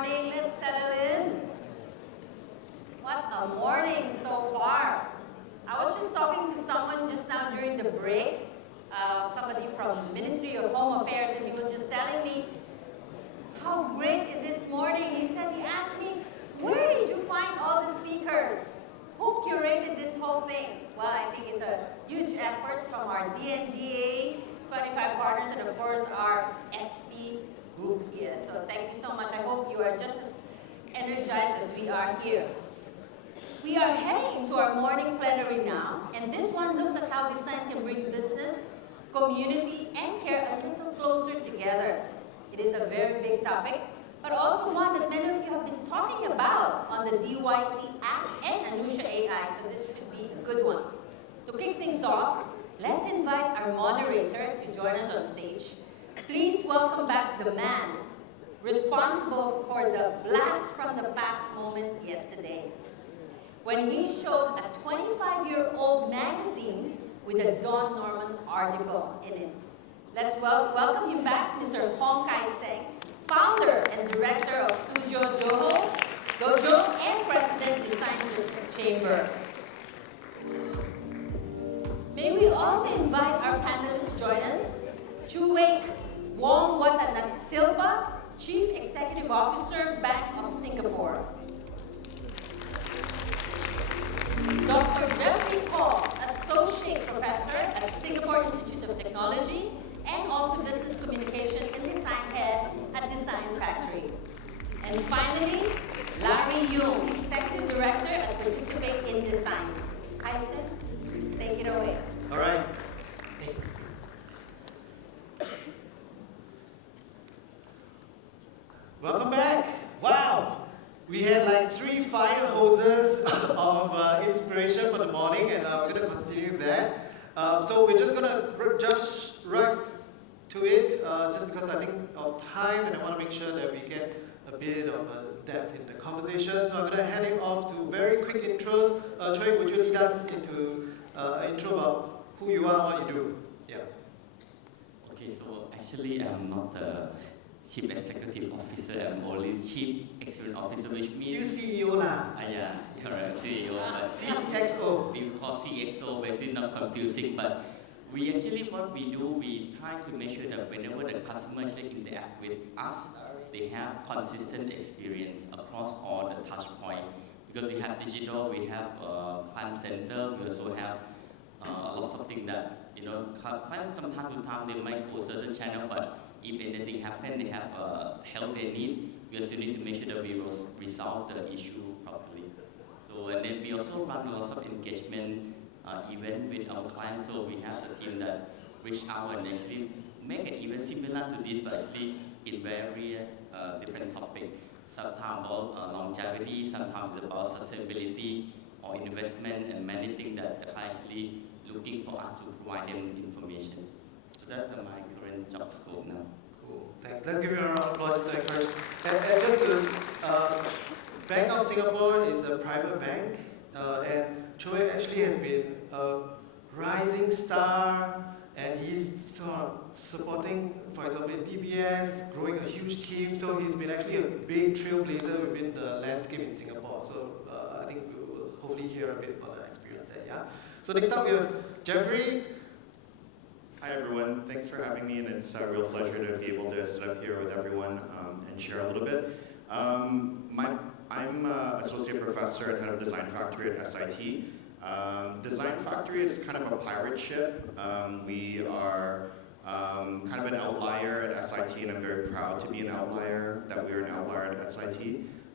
morning. Let's settle in. What a morning so far. I was just talking to someone just now during the break, somebody from the Ministry of Home Affairs, and he was just telling me, how great is this morning? He asked me, where did you find all the speakers? Who curated this whole thing? Well, I think it's a huge effort from our DNDA25 partners and of course our SP group here. So thank you so much. I hope you are just as energized as we are here. We are heading into our morning plenary now, and this one looks at how design can bring business, community, and care a little closer together. It is a very big topic, but also one that many of you have been talking about on the DYC app and Anusha AI, so this should be a good one. To kick things off, let's invite our moderator to join us on stage. Please welcome back the man responsible for the blast from the past moment yesterday, when he showed a 25-year-old magazine with a Don Norman article in it. Let's welcome you back, Mr. Hong Kai Seng, founder and director of Studio Dojo and president Design Business Chamber. May we also invite our panelists to join us, Chuek Wong Watanat Silva, Chief Executive Officer, Bank of Singapore. Dr. Jeffrey Hall, Associate Professor at Singapore Institute of Technology and also Business Communication and Design Head at Design Factory. And finally, Larry Yung, Executive Director at Participate in Design. Hyson, please take it away. All right. Welcome back. Wow. We had like 3 fire hoses of inspiration for the morning, and we're going to continue that. So we're just going to just run to it, just because I think of time, and I want to make sure that we get a bit of depth in the conversation. So I'm going to hand it off to very quick intros. Troy, would you lead us into an intro about who you are and what you do? Yeah. Okay, so actually I'm not the Chief Executive Officer, I'm only Chief Experience Officer, which means... Still CEO lah. Yeah, correct, CEO. But CXO. we call CXO, basically not confusing, but we actually, what we do, we try to make sure that whenever the customer actually interact with us, they have consistent experience across all the touch points. Because we have digital, we have client center, we also have lots of things that, clients from time to time, they might go certain channel, but if anything happens, they have help they need, we also need to make sure that we will resolve the issue properly. So, and then we also run lots of engagement event with our clients, so we have the team that reach out and actually make an event similar to this, but actually in very different topics. Sometimes about longevity, sometimes about sustainability or investment, and many things that the client actually looking for us to provide them information. So that's my current job scope now. Cool, thanks. Let's give you a round of applause just first. And just to, Bank of Singapore is a private bank, and Choi actually has been a rising star, and he's sort of supporting, for example, DBS, growing a huge team, so he's been actually a big trailblazer within the landscape in Singapore. So I think we will hopefully hear a bit about the experience there, yeah? So next up we have Jeffrey. Hi everyone, thanks for having me, and it's a real pleasure to be able to sit up here with everyone and share a little bit. I'm Associate Professor and Head of Design Factory at SIT. Design Factory is kind of a pirate ship. We are kind of an outlier at SIT, and I'm very proud to be an outlier, that we're an outlier at SIT.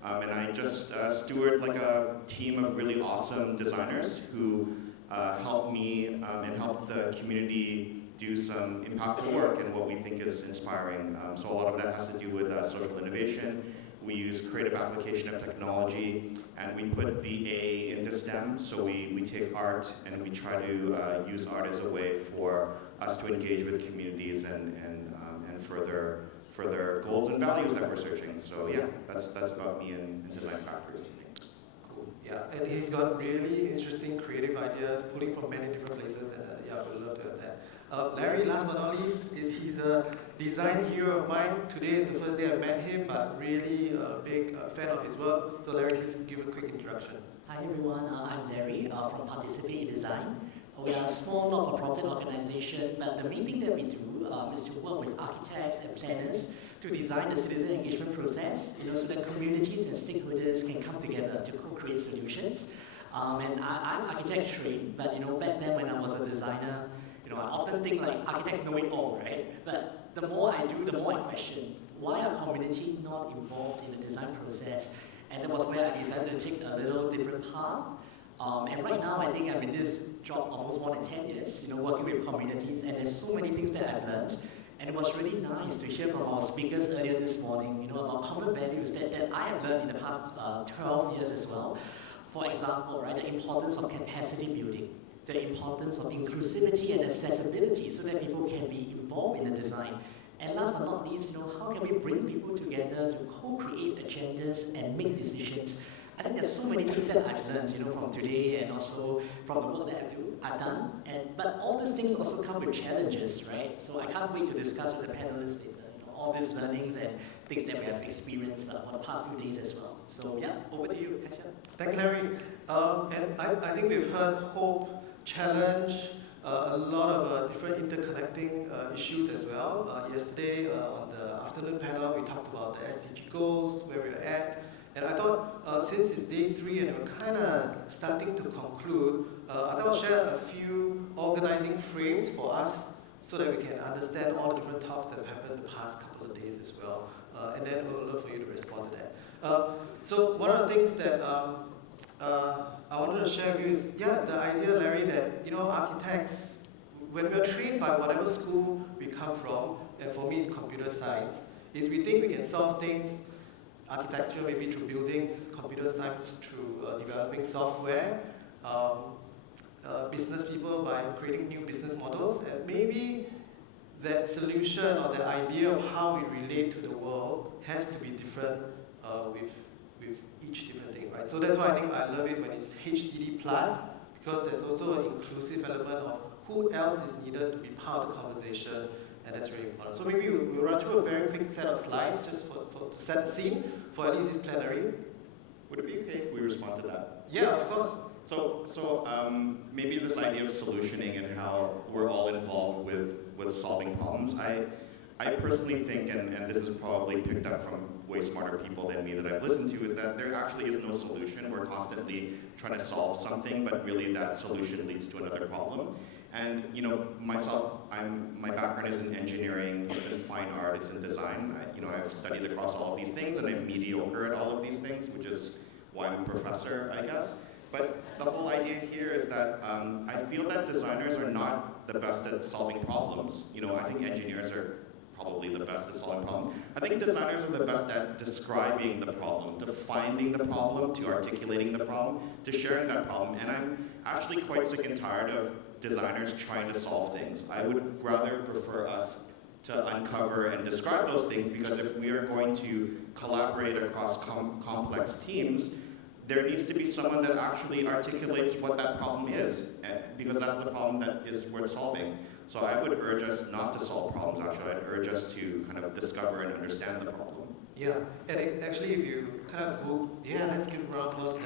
And I just steward like a team of really awesome designers who help me and help the community do some impactful work and what we think is inspiring. So a lot of that has to do with social innovation. We use creative application of technology, and we put the A into STEM, so we take art and we try to use art as a way for us to engage with communities and further goals and values that we're searching. So yeah, that's about me and Design Factory. Cool. Yeah, and he's got really interesting creative ideas, pulling from many different places, and yeah, we'd love to have that. Larry, last but not least, he's a design hero of mine. Today is the first day I met him, but really a big fan of his work. So Larry, please give a quick introduction. Hi everyone, I'm Larry from Participate in Design. We are a small not-for-profit organization, but the main thing that we do is to work with architects and planners to design the citizen engagement process, so that communities and stakeholders can come together to co-create solutions. And I'm architect trained, but back then when I was a designer, I often think like architects know it all, right? But the more I do, the more I question, why are community not involved in the design process? And that was where I decided to take a little different path. And right now, I think I'm in this job almost more than 10 years, working with communities, and there's so many things that I've learned. And it was really nice to hear from our speakers earlier this morning, about common values that I have learned in the past 12 years as well. For example, right, the importance of capacity building, the importance of inclusivity and accessibility so that people can be involved in the design. And last but not least, how can we bring people together to co-create agendas and make decisions? I think there's so many things that I've learned, from today and also from the work that I've done. But all these things also come with challenges, right? So I can't wait to discuss with the panelists later, all these learnings and things that we have experienced for the past few days as well. So yeah, over to you, Axel. Thanks, Larry. And I think we've heard hope, challenge, a lot of different interconnecting issues as well. Yesterday on the afternoon panel, we talked about the SDG goals, where we're at. And I thought since it's day 3 and we're kind of starting to conclude, I thought I'll share a few organizing frames for us so that we can understand all the different talks that have happened the past couple of days as well. And then we'll love for you to respond to that. So one of the things that I wanted to share with you is, the idea, Larry, that, architects, when we're trained by whatever school we come from, and for me it's computer science, is we think we can solve things, architecture maybe through buildings, computer science through developing software, business people by creating new business models, and maybe that solution or that idea of how we relate to the world has to be different with each different thing, right? So that's why I think I love it when it's HCD plus, because there's also an inclusive element of who else is needed to be part of the conversation, and that's really important. So maybe we'll run through a very quick set of slides just to set the scene for at least this plenary. Would it be okay if we respond to that? Yeah, of course. So maybe this idea of solutioning and how we're all involved with solving problems. I personally think, and this is probably picked up from way smarter people than me that I've listened to, is that there actually is no solution. We're constantly trying to solve something, but really that solution leads to another problem. And myself, my background is in engineering, it's in fine art, it's in design. I've studied across all of these things, and I'm mediocre at all of these things, which is why I'm a professor, I guess. But the whole idea here is that I feel that designers are not the best at solving problems. I think engineers are probably the best at solving problems. I think designers are the best at describing the problem, defining the problem, to articulating the problem, to sharing that problem. And I'm actually quite sick and tired of designers trying to solve things. I would rather prefer us to uncover and describe those things, because if we are going to collaborate across complex teams, there needs to be someone that actually articulates what that problem is, because that's the problem that is worth solving. So I would urge us not to solve problems, actually. I'd urge us to kind of discover and understand the problem. Yeah, and actually if you kind of Google, let's give a round of applause to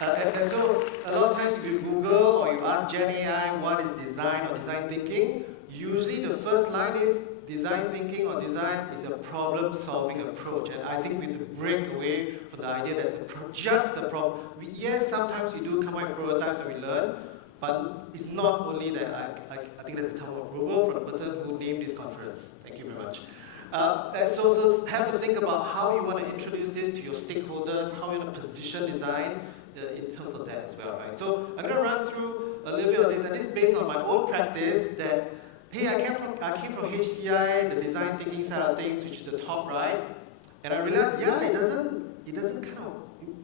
that, and so a lot of times if you Google or you ask Gen AI what is design or design thinking, usually the first line is design thinking or design is a problem-solving approach. And I think we have to break away from the idea that it's just a problem. Yes, sometimes we do come up with prototypes and we learn, but it's not only that. I think that's a term of approval from the person who named this conference. Thank you very much. And so have to think about how you want to introduce this to your stakeholders, how you want to position design in terms of that as well, right? So I'm going to run through a little bit of this, and this is based on my own practice that, hey, I came from HCI, the design thinking side of things, which is the top right, and I realized, it doesn't kind of,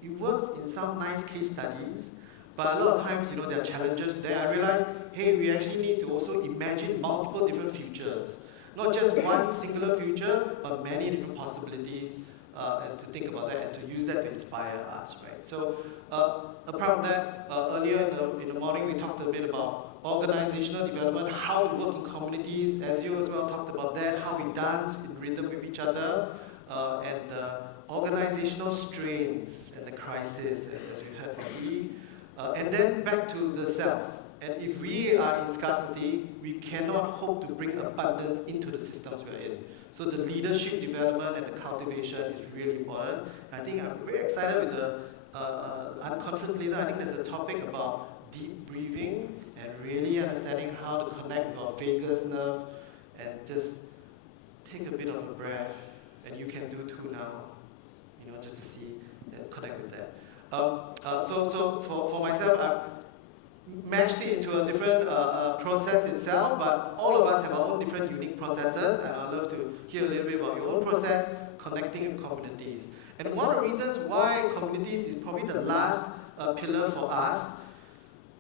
it works in some nice case studies, but a lot of times, there are challenges there. I realized, hey, we actually need to also imagine multiple different futures. Not just one singular future, but many different possibilities and to think about that and to use that to inspire us, right? So apart from that, earlier in the morning we talked a bit about organizational development, how to work in communities. As you as well talked about that, how we dance in rhythm with each other, and the organizational strains and the crisis, as we heard from Lee. And then back to the self. And if we are in scarcity, we cannot hope to bring abundance into the systems we're in. So the leadership development and the cultivation is really important. I think I'm very excited with the unconscious leader. I think there's a topic about deep breathing and really understanding how to connect with our vagus nerve and just take a bit of a breath. And you can do too now, just to see and connect with that. So for myself, I've mashed it into a different process itself, but all of us have our own different unique processes, and I'd love to hear a little bit about your own process, connecting with communities. And one of the reasons why communities is probably the last pillar for us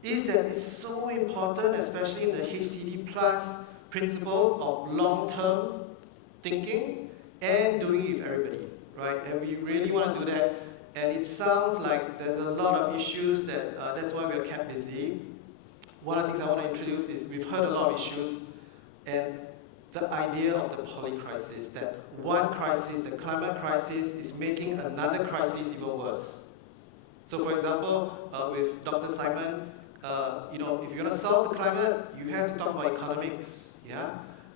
is that it's so important, especially in the HCD plus principles of long-term thinking and doing it with everybody, right? And we really want to do that. And it sounds like there's a lot of issues that's why we're kept busy. One of the things I want to introduce is we've heard a lot of issues, and the idea of the polycrisis, that one crisis, the climate crisis, is making another crisis even worse. So for example, with Dr. Simon, if you're going to solve the climate, you have to talk about economics, yeah?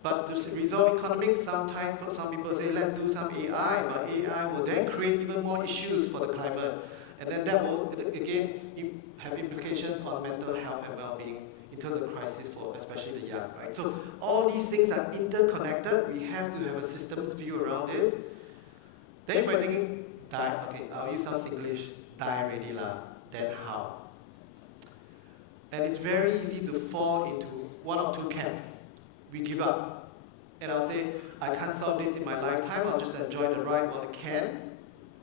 But to resolve economics, sometimes some people say, let's do some AI, but AI will then create even more issues for the climate. And then that will, again, have implications on mental health and well-being in terms of the crisis for especially the young, right? So all these things are interconnected. We have to have a systems view around this. Then you might thinking, okay, I'll use some Singlish, die already lah, then how? And it's very easy to fall into one of two camps. We give up. And I'll say, I can't solve this in my lifetime, I'll just enjoy the ride while I can,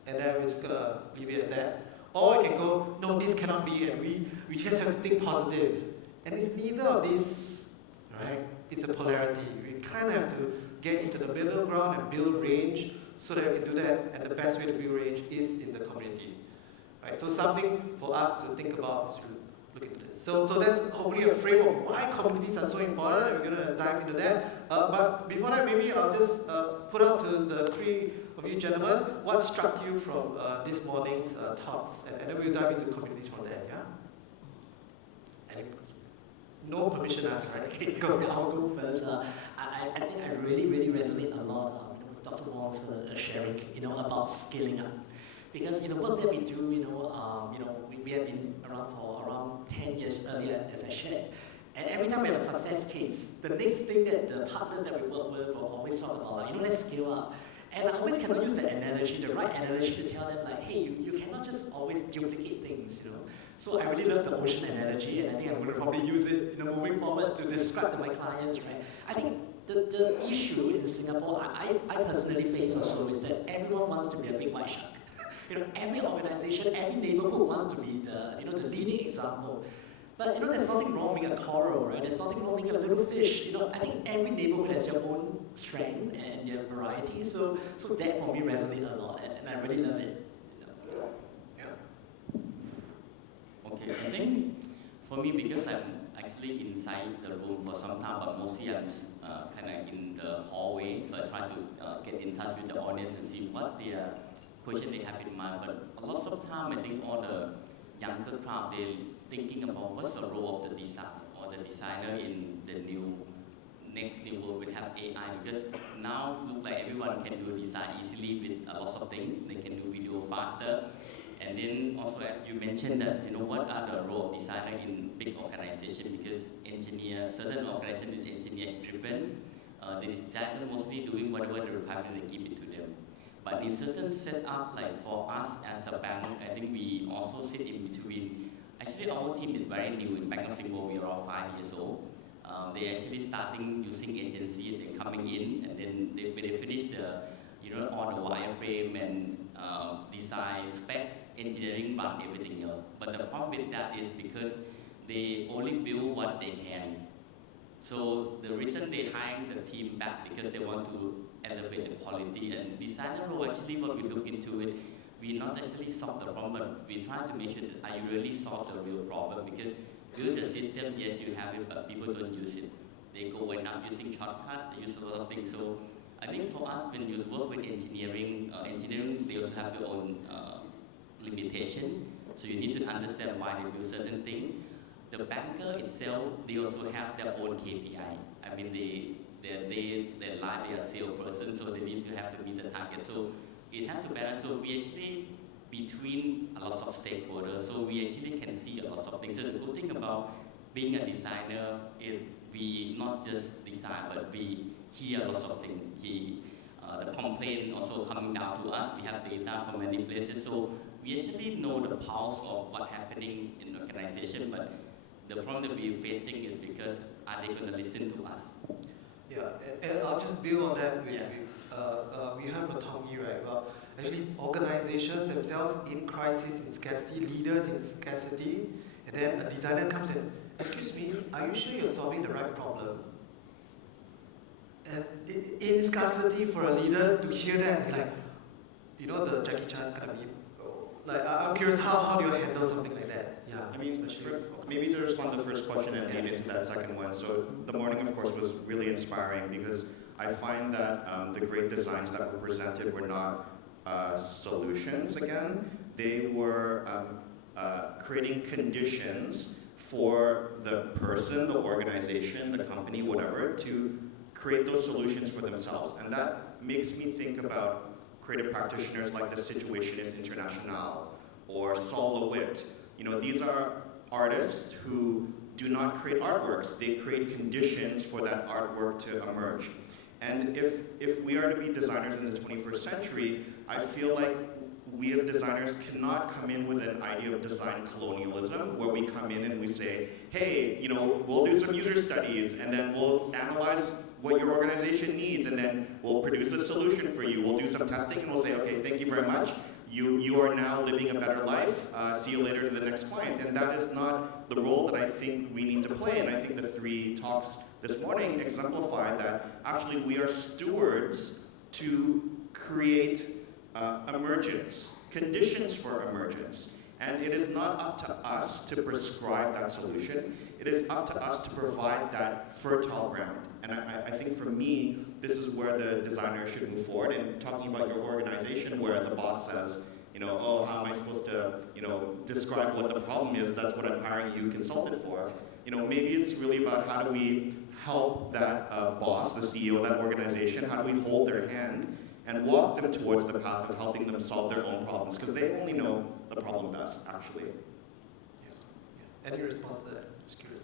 and then we're just gonna leave it at that. Or I can go, no, this cannot be, and we just have to think positive. And it's neither of these, right? It's a polarity. We kind of have to get into the middle ground and build range so that we can do that, and the best way to build range is in the community, right? So something for us to think about is to look into this. So that's hopefully a frame of why communities are so important, and we're going to dive into that. But before that, maybe I'll just put out to the three of you gentlemen, what struck you from this morning's talks, and then we'll dive into communities from there, yeah? Any, no permission asked, right? Okay, go. I'll go first. I think I really resonate a lot with Dr. Wong's sharing, about scaling up. Because work that we do, we have been around for around 10 years earlier, as I shared. And every time we have a success case, the next thing that the partners that we work with will always talk about, let's scale up. And I always cannot use the analogy, the right analogy to tell them, hey, you cannot just always duplicate things, So I really love the ocean analogy, and I think I'm going to probably use it, moving forward to describe to my clients, right? I think the issue in Singapore, I personally face also, is that everyone wants to be a big white shark. Every organization, every neighborhood wants to be the leading example. But there's nothing wrong being a coral, right? There's nothing wrong being a little fish. I think every neighborhood has your own strength and your variety. So that for me resonates a lot, and I really love it. Yeah. Okay, I think for me, because I'm actually inside the room for some time, but mostly I'm kind of in the hallway, so I try to get in touch with the audience and see what their question they have in mind. But a lot of time, I think all the younger crowd, they're thinking about what's the role of the design or the designer in the next new world will have AI, because now look like everyone can do design easily with a lot of things. They can do video faster. And then also you mentioned that, what are the role of designer in big organization, because certain organization is engineer driven. The designer mostly doing whatever the requirement they give it to them. But in certain setup, like for us as a bank, I think we also sit in between. Actually, our team is very new in Bank of Singapore. We are all 5 years old. They actually starting using agency and then coming in, and then when they finish all the wireframe and design, spec, engineering, but everything else. But the problem with that is because they only build what they can. So the reason they hired the team back because they want to elevate the quality, and designer role actually what we look into it, we not actually solve the problem, but we try to make sure that I really solve the real problem, because build the system, yes you have it, but people don't use it. They go and not using shortcut, they use a lot of things. So I think for us, when you work with engineering, they also have their own limitation. So you need to understand why they do certain things. The banker itself, they also have their own KPI. I mean, their life, they are salesperson, so they need to have to meet the target. So it has to balance. So we actually between a lot of stakeholders, so we actually can see a lot of things. So the good thing about being a designer is we not just design, but we hear lots of things. The complaint also coming down to us. We have data from many places, so we actually know the pulse of what's happening in the organization. But the problem that we're facing is because are they going to listen to us? Yeah, and I'll just build on that with, Yeah. we heard from Tommy, right? Well, actually organizations themselves in crisis, in scarcity, leaders in scarcity, and then a designer comes in, excuse me, are you sure you're solving the right problem? And in scarcity for a leader to hear that, it's like, you know, the Jackie Chan kind of meme. Like, I'm curious, how do you handle something like that? Yeah, I mean, maybe to respond to the first question and lead into that second one. So the morning, of course, was really inspiring because I find that the great designs that were presented were not solutions again. They were creating conditions for the person, the organization, the company, whatever, to create those solutions for themselves. And that makes me think about creative practitioners like the Situationist International or Saul LeWitt. You know, these are artists who do not create artworks. They create conditions for that artwork to emerge. And if we are to be designers in the 21st century, I feel like we as designers cannot come in with an idea of design colonialism where we come in and we say, hey, you know, we'll do some user studies and then we'll analyze what your organization needs and then we'll produce a solution for you. We'll do some testing and we'll say, okay, thank you very much. You are now living a better life. See you later to the next client. And that is not the role that I think we need to play. And I think the three talks this morning exemplify that actually we are stewards to create emergence, conditions for emergence. And it is not up to us to prescribe that solution. It is up to us to provide that fertile ground. And I think for me, this is where the designer should move forward. And talking about your organization where the boss says, you know, oh, how am I supposed to, you know, describe what the problem is? That's what I'm hiring you consultant for. You know, maybe it's really about how do we help that boss, the CEO of that organization, how do we hold their hand and walk them towards the path of helping them solve their own problems, because they only know the problem best, actually. Yeah. Any response to that? Just curious.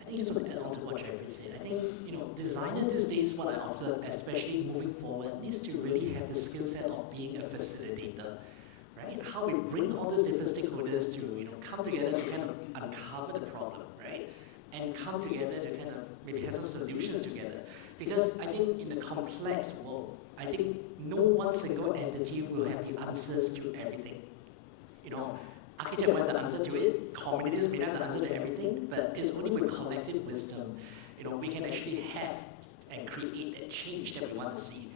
I think just to add on to what Jeffrey said, I think, you know, designer these days, what I observe, especially moving forward, needs to really have the skill set of being a facilitator, right? How we bring all these different stakeholders to, you know, come together to kind of uncover the problem, right? And come together to kind of maybe have some solutions together. Because I think in a complex world, I think no one single entity will have the answers to everything. You know, architect will have the answer to it, communities may have the answer to everything, but it's only with collective wisdom, you know, we can actually have and create that change that we want to see.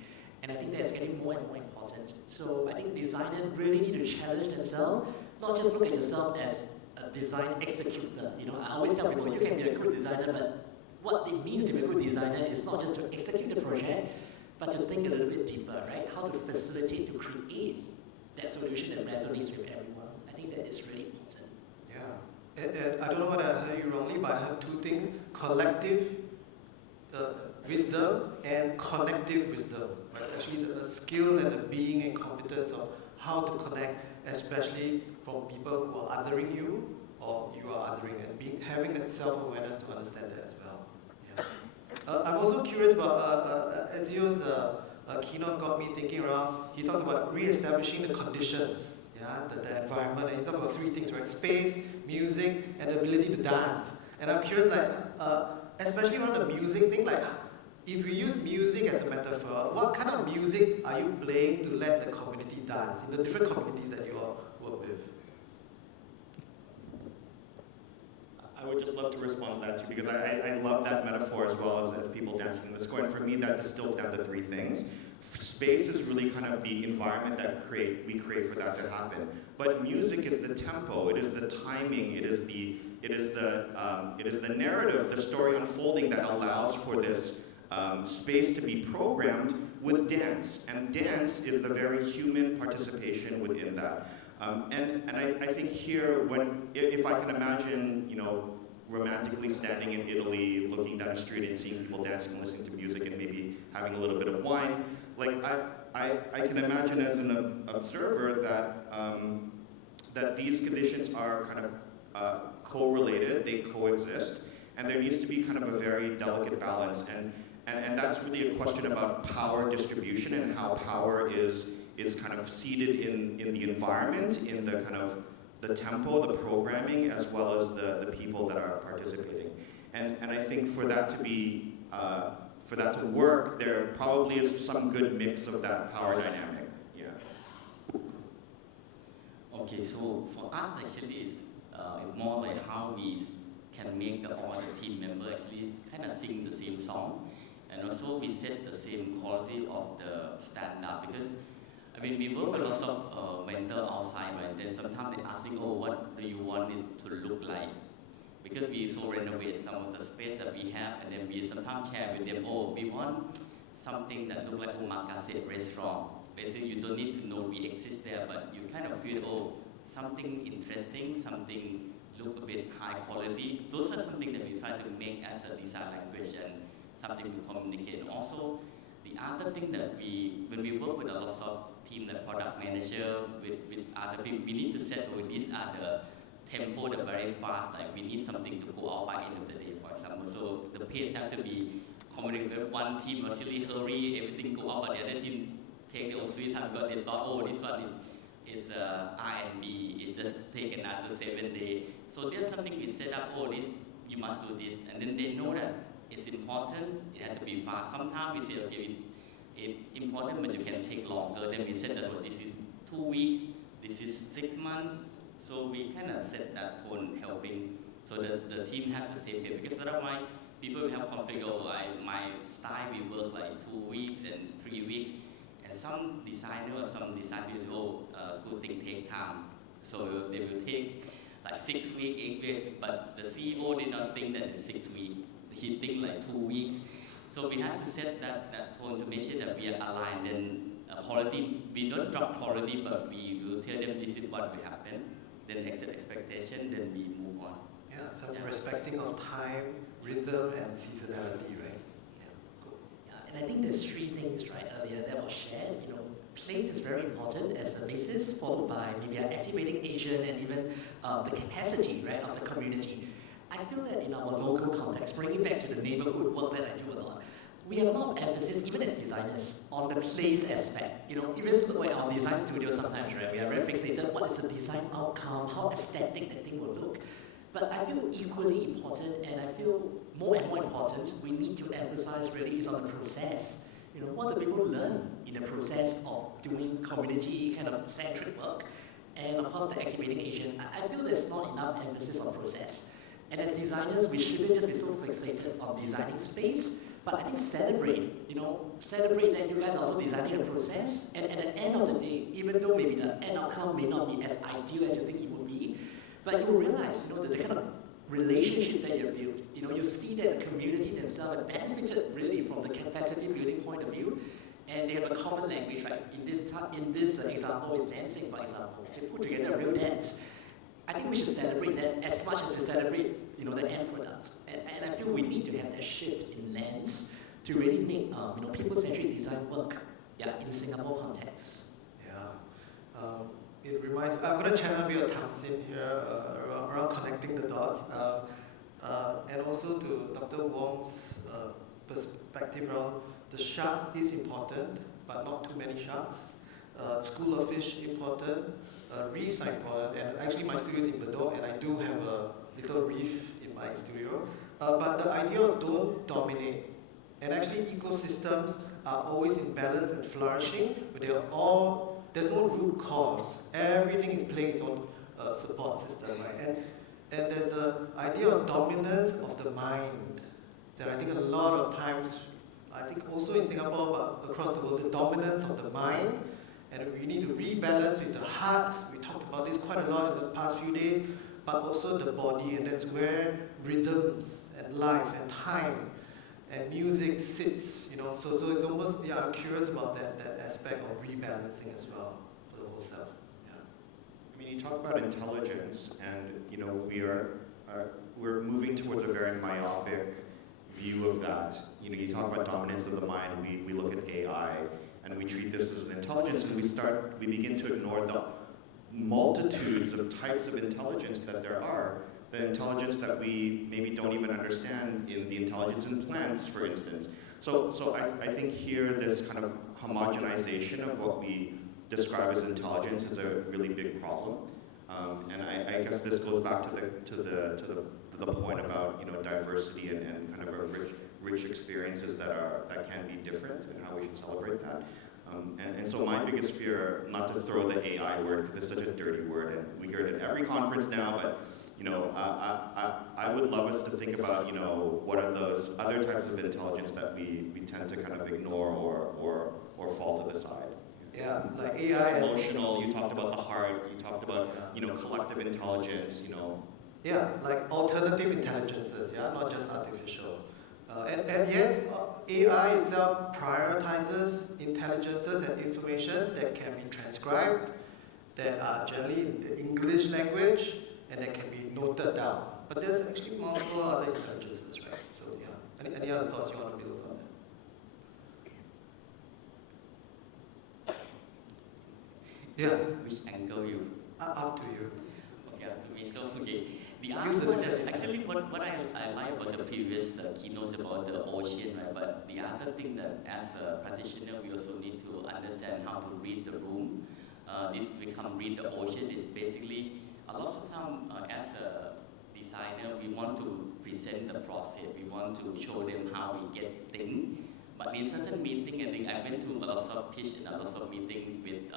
And I think that's getting more and more important. So I think designers really need to challenge themselves, not just look at yourself as a design executor. You know, I always tell people, you can be a good designer, but what it means to be a good designer is not just to execute the project, but to think a little bit deeper, right? How to facilitate, to create that solution that resonates with everyone. I think that is really important. Yeah. And I don't know whether I heard you wrongly, but I heard two things: collective wisdom and connective wisdom. Right? Actually, the skill and the being and competence of how to connect, especially from people who are othering you or you are othering, and having that self-awareness to understand that as well. Yeah. I'm also curious about Ezio's keynote got me thinking around. He talked about re-establishing the conditions, the environment, and he talked about three things, right? Space, music, and the ability to dance. And I'm curious, like, especially around the music thing, like, if we use music as a metaphor, what kind of music are you playing to let the community dance in the different communities that you all work with? I would just love to respond to that too, because I love that metaphor as well as people dancing in the square. And for me, that distills down to three things. Space is really kind of the environment that we create for that to happen. But music is the tempo, it is the timing, it is the narrative, the story unfolding that allows for this space to be programmed with dance. And dance is the very human participation within that. And I think here, if I can imagine, romantically standing in Italy, looking down the street and seeing people dancing and listening to music and maybe having a little bit of wine, like I can imagine as an observer that these conditions are kind of correlated, they coexist, and there needs to be kind of a very delicate balance. And that's really a question about power distribution and how power is kind of seated in the environment, in the kind of the tempo, the programming, as well as the people that are participating. And I think for that to be, for that to work, there probably is some good mix of that power dynamic. Yeah. Okay, so for us actually it's more like how we can make all the team members actually kind of sing the same song, and also we set the same quality of the standard, because I mean we work with lots of vendors outside, and then sometimes they asking, oh, what do you want it to look like? Because we so renovate some of the space that we have, and then we sometimes share with them, oh, we want something that look like omakase restaurant. Basically, you don't need to know we exist there, but you kind of feel, oh, something interesting, something look a bit high quality. Those are something that we try to make as a design language and something to communicate. And also, the other thing that when we work with a lot of team, like product manager, with other people, we need to set, oh, these are the tempo, the very fast, like we need something to go out by end of the day, for example. So the pace have to be communicated. One team actually hurry, everything go out, but the other team take their own sweet time because they thought, oh, this one is R&B, it just take another 7 days. So there's something we set up, oh, this, you must do this. And then they know that it's important, it has to be fast. Sometimes we say, okay, it's important, but you can take longer. Then we said that, oh, this is 2 weeks, this is 6 months. So we kind of set that tone, helping, so that the team have the same page. Because otherwise, people will have conflict, oh, my style, we work like 2 weeks and 3 weeks. And some designer or some designers, oh, good thing take time. So they will take like 6 weeks, 8 weeks, but the CEO did not think that it's 6 weeks. He think like 2 weeks. So we have to set that tone to make sure that we are aligned. And quality, we don't drop quality, but we will tell them this is what will happen. Then exit expectation, then we move on. Yeah, so respecting of time, rhythm, and seasonality, right? Yeah, cool. Yeah, and I think there's three things right earlier that was shared. Place is very important as a basis, followed by maybe an activating agent and even the capacity, right, of the community. I feel that in our local context, bringing back to the neighborhood work that I do a lot, we have a lot of emphasis, even as designers, on the place aspect. Even when our design studio sometimes, right, we are very fixated on what is the design outcome, how aesthetic that thing will look. But I feel equally important, and I feel more and more important, we need to emphasize really is on the process. What do people learn in the process of doing community kind of centric work? And of course, the activating agent, I feel there's not enough emphasis on process. And as designers, we shouldn't just be so fixated on designing space, but I think celebrate that you guys are also designing the process, and at the end of the day, even though maybe the end outcome may not be as ideal as you think it would be, but you will realize, the kind of relationships that you build, you see that the community themselves have benefited really from the capacity building point of view, and they have a common language, right? In this example, is dancing, for example. They put together a real dance. I think we should celebrate that as much as we celebrate, the end product. And I feel we need to have that shift in lens to really make, people-centric design work, in Singapore context. Yeah. It reminds, I'm going to channel a bit of Tamsin here around connecting the dots. And also to Dr. Wong's perspective around the shark is important, but not too many sharks. School of fish important, reefs are important, and actually my studio is in Bedok, and I do have a little reef in my studio. But the idea of don't dominate, and actually ecosystems are always in balance and flourishing, but there's no root cause. Everything is playing its own support system, right? And And there's the idea of dominance of the mind that I think a lot of times, I think also in Singapore, but across the world, the dominance of the mind, and we need to rebalance with the heart. We talked about this quite a lot in the past few days, but also the body, and that's where rhythms and life and time and music sits, you know. So it's almost, yeah, I'm curious about that aspect of rebalancing as well for the whole self. Yeah. I mean, you talk about intelligence, and you know, we're moving towards a very myopic view of that. You know, you talk about dominance of the mind, we look at AI, and we treat this as an intelligence, and we begin to ignore the multitudes of types of intelligence that there are. The intelligence that we maybe don't even understand in the intelligence in plants, for instance. So I think here this kind of homogenization of what we describe as intelligence is a really big problem. And I guess this goes back to the point about, you know, diversity and kind of a rich experiences that can be different, and how we should celebrate that. And so my biggest fear, not to throw the AI word because it's such a dirty word, and we hear it at every conference now, but you know, I would love us to think about, you know, what are those other types of intelligence that we tend to kind of ignore or fall to the side. Yeah, like AI Emotional, you talked about the heart, you talked about, you know, collective intelligence, you know. Yeah, like alternative intelligences, yeah, not just artificial. And yes, AI itself prioritizes intelligences and information that can be transcribed, that are generally in the English language, and that can be noted down. But there's actually multiple other intelligences, right? So yeah, any other thoughts you want to build on that? Yeah. Which angle you? Up to you. Okay, up to me. So, okay. The other one, actually, what I like about the previous keynotes about the ocean, right? But the other thing that as a practitioner, we also need to understand how to read the room. This become read the ocean is basically, a lot of time as a designer, we want to present the process. We want to show them how we get things. But in certain meeting, I think I went to a lot of pitch and a lot of meeting with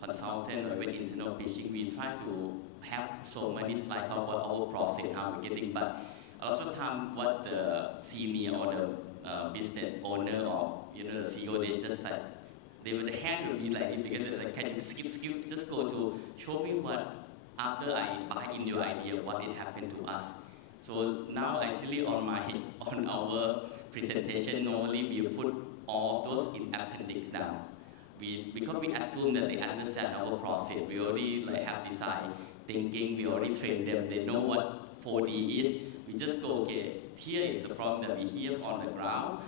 consultant or even internal pitching. We try to have so many slides about our process, how we're getting, but a lot of time what the senior or the business owner or, you know, the CEO, they just like, they would hand will be like it because it's like, can you skip, just go to show me what, after I buy in your idea, what it happened to us. So now actually on our presentation, normally we put all those in appendix now. Because we assume that they understand our process. We already like have design thinking, we already trained them, they know what 4D is. We just go, okay, here is the problem that we hear on the ground.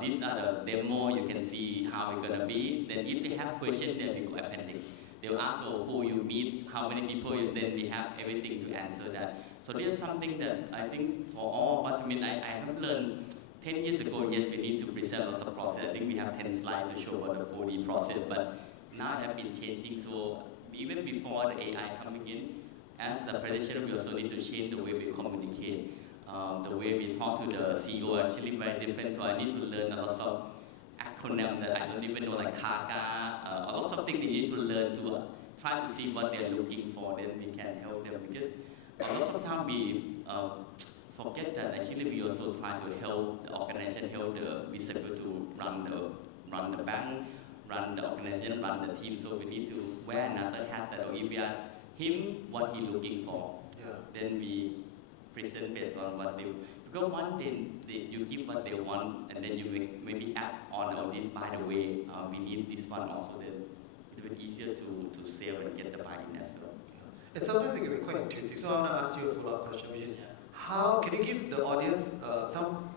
These are the demo, you can see how it's gonna be. Then if they have questions, then we go appendix. They'll ask, oh, who you meet, how many people, then we have everything to answer that. So there's something that I think for all of us, I mean, I have learned 10 years ago, yes, we need to present lots of process. I think we have 10 slides to show about the 4D process, but now it has been changing. So even before the AI coming in, as a practitioner, we also need to change the way we communicate. The way we talk to the CEO actually very different, so I need to learn a lot of acronyms that I don't even know, like KAGA, a lot of things they need to learn to try to see what they're looking for, then we can help them. Because a lot of time we forget that actually we also try to help the organization, help the visitor to run the bank, run the organization, run the team. So we need to wear another hat that if we are him, what he looking for, then we present based on what they. Because one thing you give what they want, and then you maybe add on or then by the way, we need this one also. Then it's a bit easier to sell and get the buy-in as well. And sometimes it can be quite intuitive. So I want to ask you a follow-up question, which is, how can you give the audience some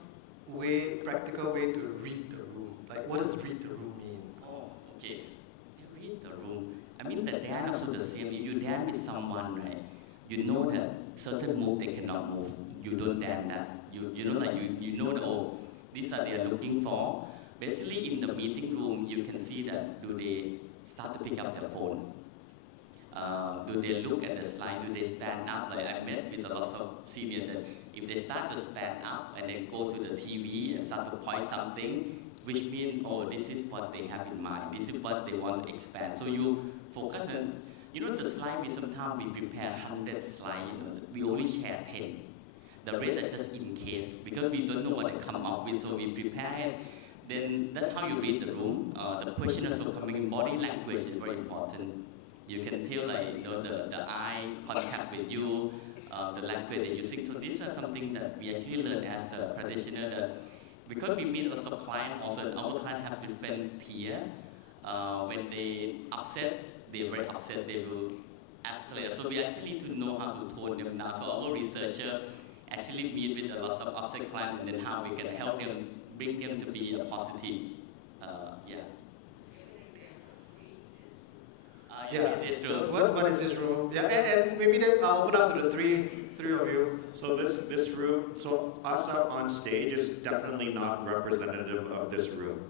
practical way to read the room? Like, what does read the room mean? Oh, okay. Read the room. I mean, the dance also the same. If you dance with someone, right, you know that certain move they cannot move. You don't dance that. You know, like you know that, oh, these are they are looking for. Basically, in the meeting room, you can see that do they start to pick up their phone? Do they look at the slide? Do they stand up? Like I met with a lot of seniors that if they start to stand up and then go to the TV and start to point something, which means, oh, this is what they have in mind. This is what they want to expand. So you focus on, you know, the slide, we sometimes we prepare 100 slides, you know, we only share 10. The rest are just in case because we don't know what they come up with, so we prepare it. Then that's how you read the room. The question also coming in body language is very important. You can tell the eye contact with you, the language they're using. So these are something that we actually learn as a practitioner. Because we meet lots of clients, also our clients have different tier. When they upset, they're very upset, they will escalate. So we actually need to know how to tone them down. So our researcher actually meet with a lot of upset clients and then how we can help them, bring them to be a positive. Yeah. It's true. What is this room? Yeah, and maybe then I'll open up to the three of you. So this room, so us up on stage is definitely not representative of this room.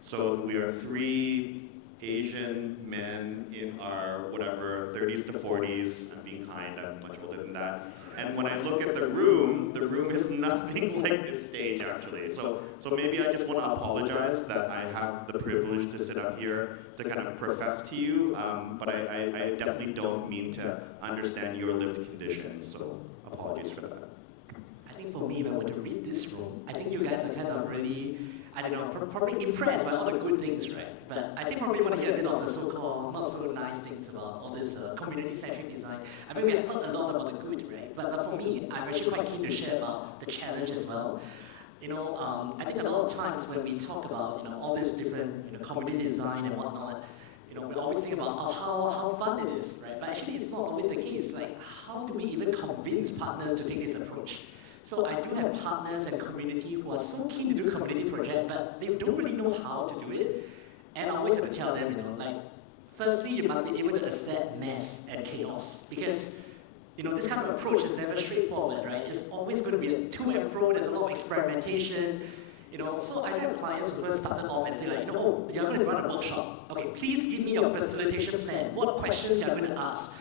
So we are 3 Asian men in our whatever 30s to 40s. I'm being kind, I'm much older than that. And when I look at the room is nothing like this stage actually. So maybe I just want to apologize that I have the privilege to sit up here to kind of profess to you, but I definitely don't mean to understand your lived conditions, so apologies for that. I think for me, when I were to read this room, I think you guys are kind of really, I don't know, probably impressed by all the good things, right? But I think probably want to hear a bit of the so-called, not so nice things about all this community-centric design. I mean, we have heard a lot about the good, right? But for me, I'm actually quite keen to share about the challenge as well. You know, I think a lot of times when we talk about, you know, all this different, you know, community design and whatnot, you know, we always think about how fun it is, right? But actually, it's not always the case. Like, how do we even convince partners to take this approach? So I do have partners and community who are so keen to do community project, but they don't really know how to do it. And I always have to tell them, you know, like, firstly, you must be able to accept mess and chaos because, you know, this kind of approach is never straightforward, right? It's always going to be a to and fro. There's a lot of experimentation, you know. So I have clients who first started off and say like, you know, oh, you're going to run a workshop. Okay, please give me your facilitation plan. What questions you're going to ask?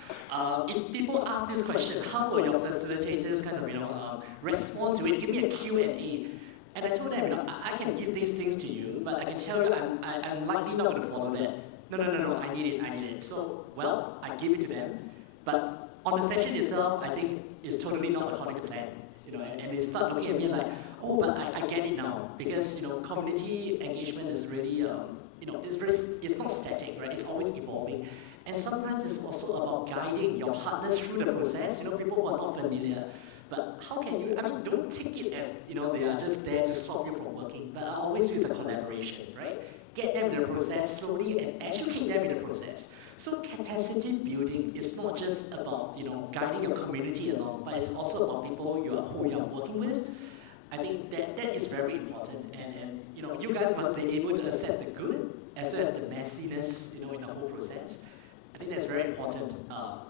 If people ask this question, how will your facilitators kind of, you know, respond to it? Give me a Q&A. And I told them, you know, I can give these things to you, but I can tell you I'm likely not going to follow that. No, I need it. So, well, I give it to them, but on the session itself, I think it's totally not according to plan. You know, and they start looking at me like, oh, but I get it now, because, you know, community engagement is really, you know, it's not static, right? It's always evolving. And sometimes it's also about guiding your partners through the process. You know, people who are not familiar. But how can you, I mean, don't take it as, you know, they are just there to stop you from working. But I always use a collaboration, right? Get them in the process slowly and educate them in the process. So capacity building is not just about, you know, guiding your community along, but it's also about people who you're working with. I think that is very important. And you know, you guys must be able to accept the good as well as the messiness, you know, in the whole process. I think that's very important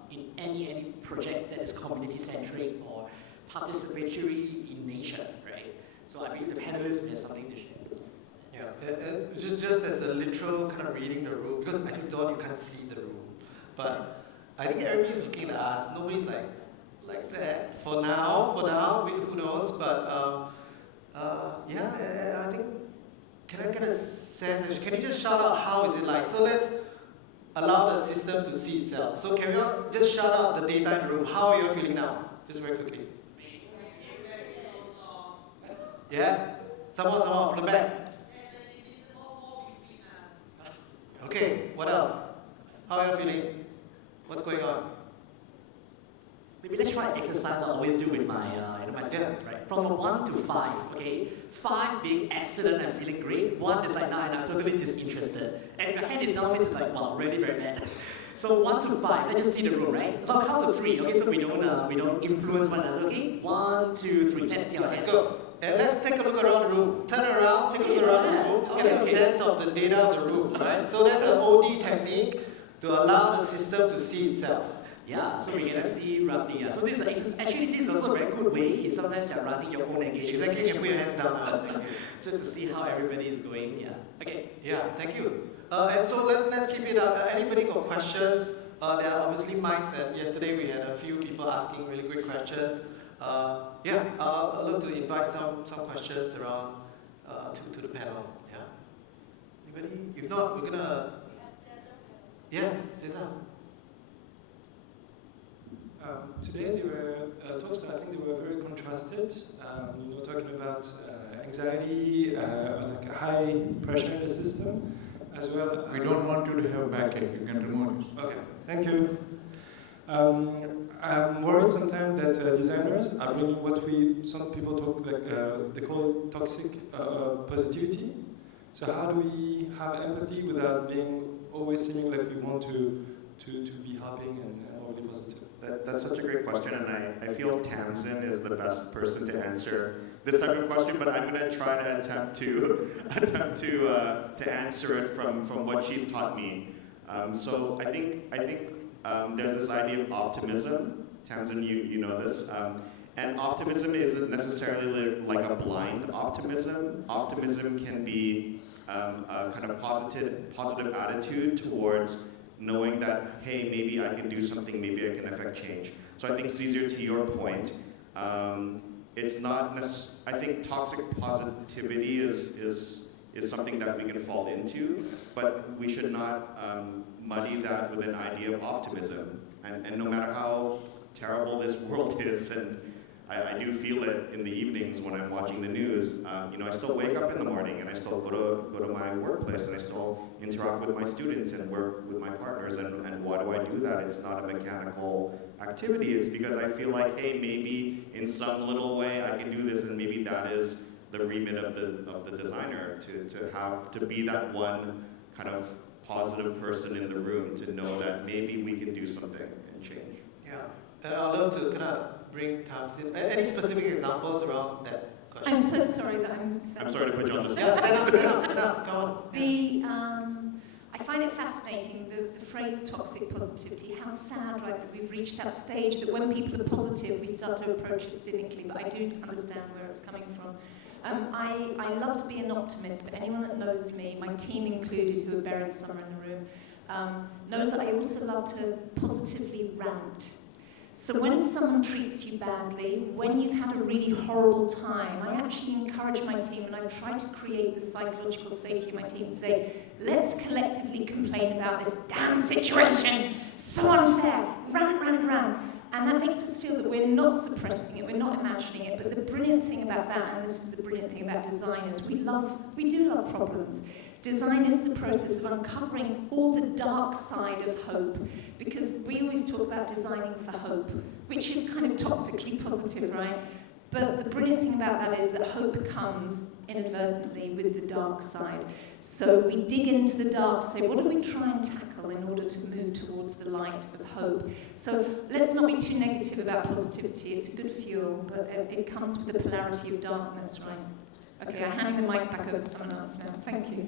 in any project that is community-centric or participatory in nature, right? So I believe the panelists will have something to share. Yeah, just as a literal kind of reading the room, because actually you can't see the room. But I think everybody's looking at us. Nobody's like that. For now, who knows? But yeah, I think, can I get a sense? Can you just shout out how is it like? So let's allow the system to see itself. So can we all just shout out the data in the room? How are you feeling now? Just very quickly. Yeah? Someone from the back. Okay, what else? How are you feeling? What's going on? Maybe let's try an exercise I always do with my my students, right? From a 1 to 5, okay? 5 being excellent and feeling great. 1 is like, nah, I'm totally disinterested. And if your hand is down, it's like, wow, really very bad. So 1 to 5, let's just see the room, right? So I'll count to 3, okay? So we don't influence one another, okay? 1, 2, 3. Let's see our hands. Let's go. And let's take a look around the room. Turn around, take a look around the room. Let's get a sense of the data of the room, right? So that's an OD technique to allow the system to see itself. Yeah, so we can see roughly. Yeah. So this is also a very good way if sometimes you're running your own engagement. Exactly, you can put your hands down now. Thank you. Just to see how everybody is going. Yeah. Okay. Yeah, thank you. And so let's keep it up. Anybody got questions? There are obviously mics, and yesterday we had a few people asking really great questions. Yeah, I'd love to invite some questions around to the panel. Yeah. Anybody? If not, we're gonna. Yeah, Cesar. Today there were talks that I think they were very contrasted. Talking about anxiety, like a high pressure in the system, as well. We don't want you to have backache. You can remove it. Okay, thank you. I'm worried sometimes that designers are bringing what some people talk like they call it toxic positivity. So how do we have empathy without being always seeming like we want to be helping and overly positive? That's such a great question, and I feel Tamsin is the best person to answer this type of question. But I'm going to try to attempt to answer it from what she's taught me. So I think there's this idea of optimism. Tamsin, you know this. And optimism isn't necessarily like a blind optimism. Optimism can be a kind of positive attitude towards knowing that, hey, maybe I can do something, maybe I can affect change. So I think, Caesar, to your point, it's not I think toxic positivity is something that we can fall into, but we should not muddy that with an idea of optimism. And no matter how terrible this world is, and I do feel it in the evenings when I'm watching the news. I still wake up in the morning and I still go to my workplace and I still interact with my students and work with my partners. And why do I do that? It's not a mechanical activity. It's because I feel like, hey, maybe in some little way I can do this, and maybe that is the remit of the designer to be that one kind of positive person in the room, to know that maybe we can do something and change. Yeah, and I'd love to kind of bring Tamsin. Any specific examples around that question? I'm so sorry that I'm sorry to put you on the spot. Yeah, stand up, come on. I find it fascinating, the phrase toxic positivity, how sad, right, that we've reached that stage that when people are positive, we start to approach it cynically, but I do understand where it's coming from. I love to be an optimist, but anyone that knows me, my team included, who are buried somewhere in the room, knows that I also love to positively rant. So when someone treats you badly, when you've had a really horrible time, I actually encourage my team, and I've tried to create the psychological safety of my team to say, let's collectively complain about this damn situation, so unfair, rant. And that makes us feel that we're not suppressing it, we're not imagining it, but the brilliant thing about that, and this is the brilliant thing about design, is we do love problems. Design is the process of uncovering all the dark side of hope, because we always talk about designing for hope, which is kind of toxically positive, right? But the brilliant thing about that is that hope comes inadvertently with the dark side. So we dig into the dark, say, what do we try and tackle in order to move towards the light of hope? So let's not be too negative about positivity. It's a good fuel, but it comes with the polarity of darkness, right? Okay, I'm handing the mic back over to someone else now. Thank you.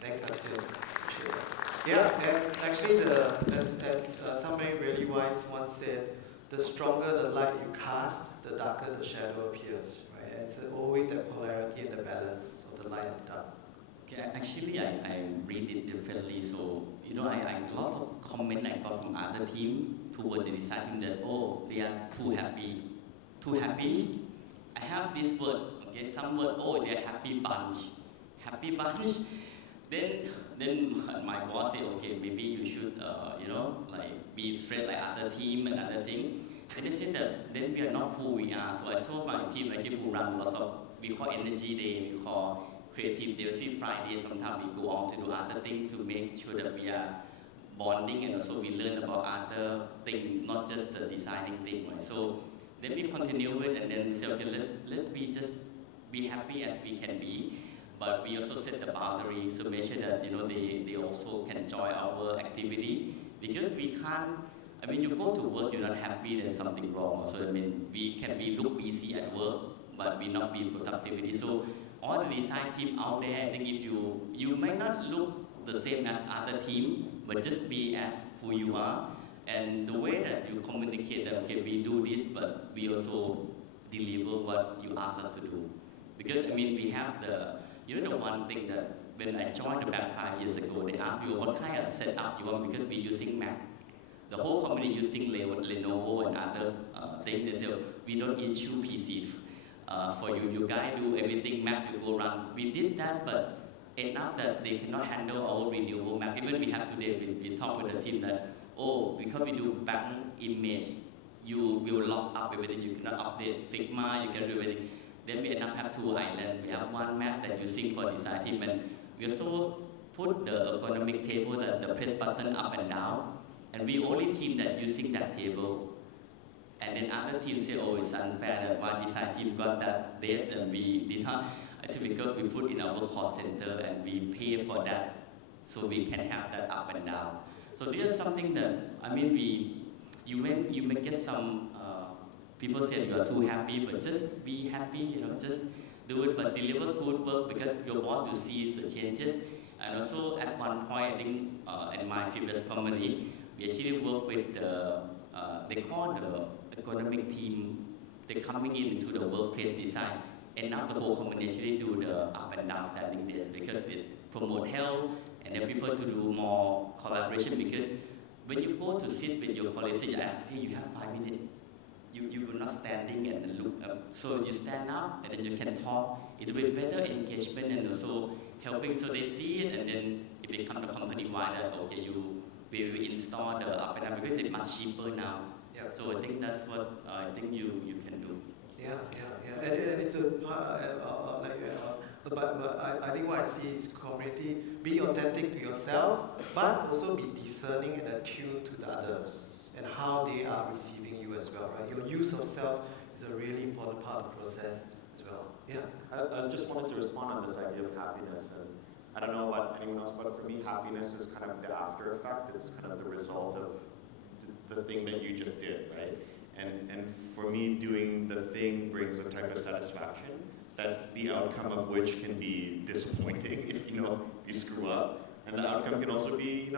Thanks, Tamsin. Yeah, and actually, as somebody really wise once said, the stronger the light you cast, the darker the shadow appears. Right? And it's always that polarity and the balance of the light and dark. Okay, actually, I read it differently. So, a lot of comment I got from other team toward the deciding that, oh, they are too happy. Too happy? I have this word, okay, some word, oh, they're happy bunch. Happy bunch? Then my boss said, okay, maybe you should, be straight like other team and other thing. Then they said that then we are not who we are. So I told my team, actually, who run lots of, we call energy day, we call creative day. See, Friday, sometimes we go on to do other things to make sure that we are bonding, and also we learn about other things, not just the designing thing. Right? So then we continue with, and then we say, okay, let's just be happy as we can be. But we also set the boundaries to make sure that they also can join our activity, because we can't. You go to work, you're not happy, there's something wrong. So we can look busy at work, but we not be productivity. So all the design team out there, I think if you might not look the same as other team, but just be as who you are, and the way that you communicate that, okay, we do this, but we also deliver what you ask us to do. Because we have the one thing that when I joined the bank 5 years ago, they asked me what kind of setup you want, because we're using Mac. The whole company using Lenovo and other things. They say, we don't issue PCs for you. You guys do everything Mac, you go run. We did that, but enough that they cannot handle our renewable Mac. Even we have today, we talk with the team that, oh, because we do bank image you will lock up everything. You cannot update Figma, you can do everything. Then we end up have two islands. We have one map that using for design team, and we also put the ergonomic table, the press button up and down, and we only team that using that table. And then other teams say, oh, it's unfair that one design team got that base and we did not. I said, because we put in our cost center and we pay for that, so we can have that up and down. So there's something that, I mean, you may get some, people say you are too happy, but just be happy, just do it, but deliver good work because your boss will see the changes. And also at one point, I think in my previous company, we actually work with they call the economic team, they're coming into the workplace design, and now the whole company actually do the up and down standing desk because it promote health and then people to do more collaboration because when you go to sit with your colleagues, say, hey, you have 5 minutes. You were not standing and look up. So you stand up and then you can talk. It will better engagement and also helping so they see it and then it becomes a company-wide that, okay, you will install the up and down because it's much cheaper now. Yeah. So I think that's what I think you can do. Yeah. And it's but I think what I see is community, be authentic to yourself, but also be discerning and attuned to the others and how they are receiving you as well, right? Your use of self is a really important part of the process as well. Yeah. I just wanted to respond on this idea of happiness, and I don't know about anyone else, but for me, happiness is kind of the after effect. It's kind of the result of the thing that you just did, right? And for me, doing the thing brings a type of satisfaction that the outcome of which can be disappointing if you screw up, and the outcome can also be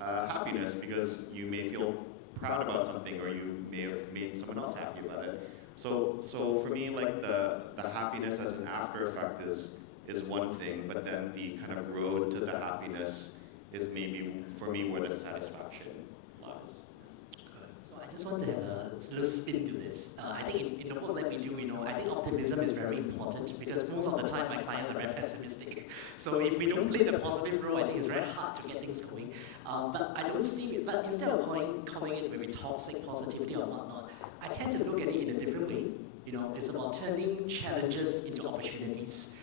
happiness because you may feel proud about something or you may have made someone else happy about it. So for me, like the happiness as an after effect is one thing, but then the kind of road to the happiness is maybe for me where the satisfaction lies. So I just want to have a little spin to this. I think in the work that we do, I think optimism is very important because most of the time my clients are very pessimistic. So if we don't play the positive role, I think it's very hard to get things going. But I don't see it, but instead of calling it maybe toxic positivity or whatnot, I tend to look at it in a different way. It's about turning challenges into opportunities.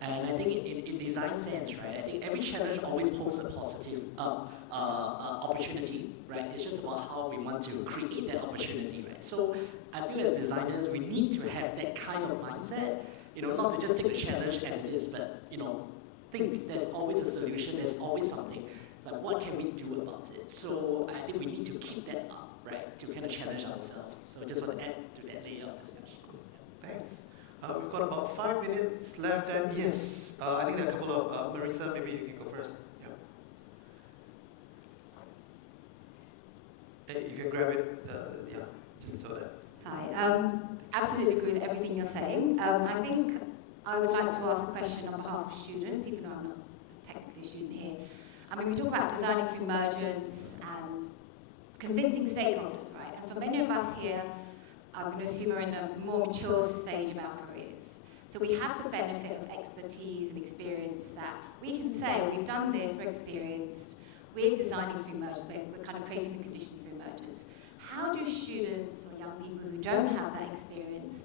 And I think in design sense, right, I think every challenge always poses a positive opportunity, right? It's just about how we want to create that opportunity, right? So I feel as designers, we need to have that kind of mindset, not to just take the challenge as it is, but, think there's always a solution, there's always something. Like, what can we do about it? So I think we need to keep that up, right, to kind of challenge ourselves. So I just want to add to that layer of discussion. Thanks. We've got about 5 minutes left, and yes, I think there are a couple of, Marisa, maybe you can go first. Yeah. Hey, you can grab it, just so that. Hi, absolutely agree with everything you're saying. I think I would like to ask a question on behalf of students, even though I'm not technically a student here. I mean, we talk about designing through emergence and convincing stakeholders, right? And for many of us here, I'm going to assume we're in a more mature stage of our careers. So we have the benefit of expertise and experience that we can say, we've done this, we're experienced, we're designing through emergence, we're kind of creating the conditions for emergence. How do students or young people who don't have that experience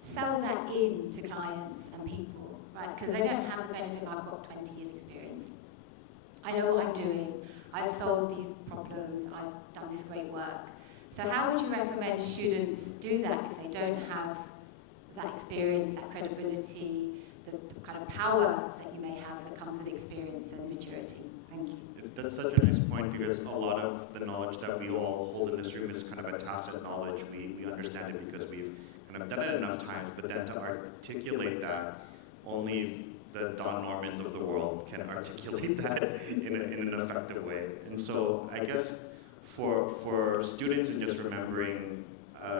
sell that in to clients and people, right? Because they don't have the benefit of, I've got 20 years experience. I know what I'm doing, I've solved these problems, I've done this great work. So how would you recommend students do that if they don't have that experience, that credibility, the kind of power that you may have that comes with experience and maturity? Thank you. That's such a nice point because a lot of the knowledge that we all hold in this room is kind of a tacit knowledge. We understand it because we've kind of done it enough times, but then to articulate that, only the Don Normans of the world can articulate that in an effective way. And so I guess for students and just remembering,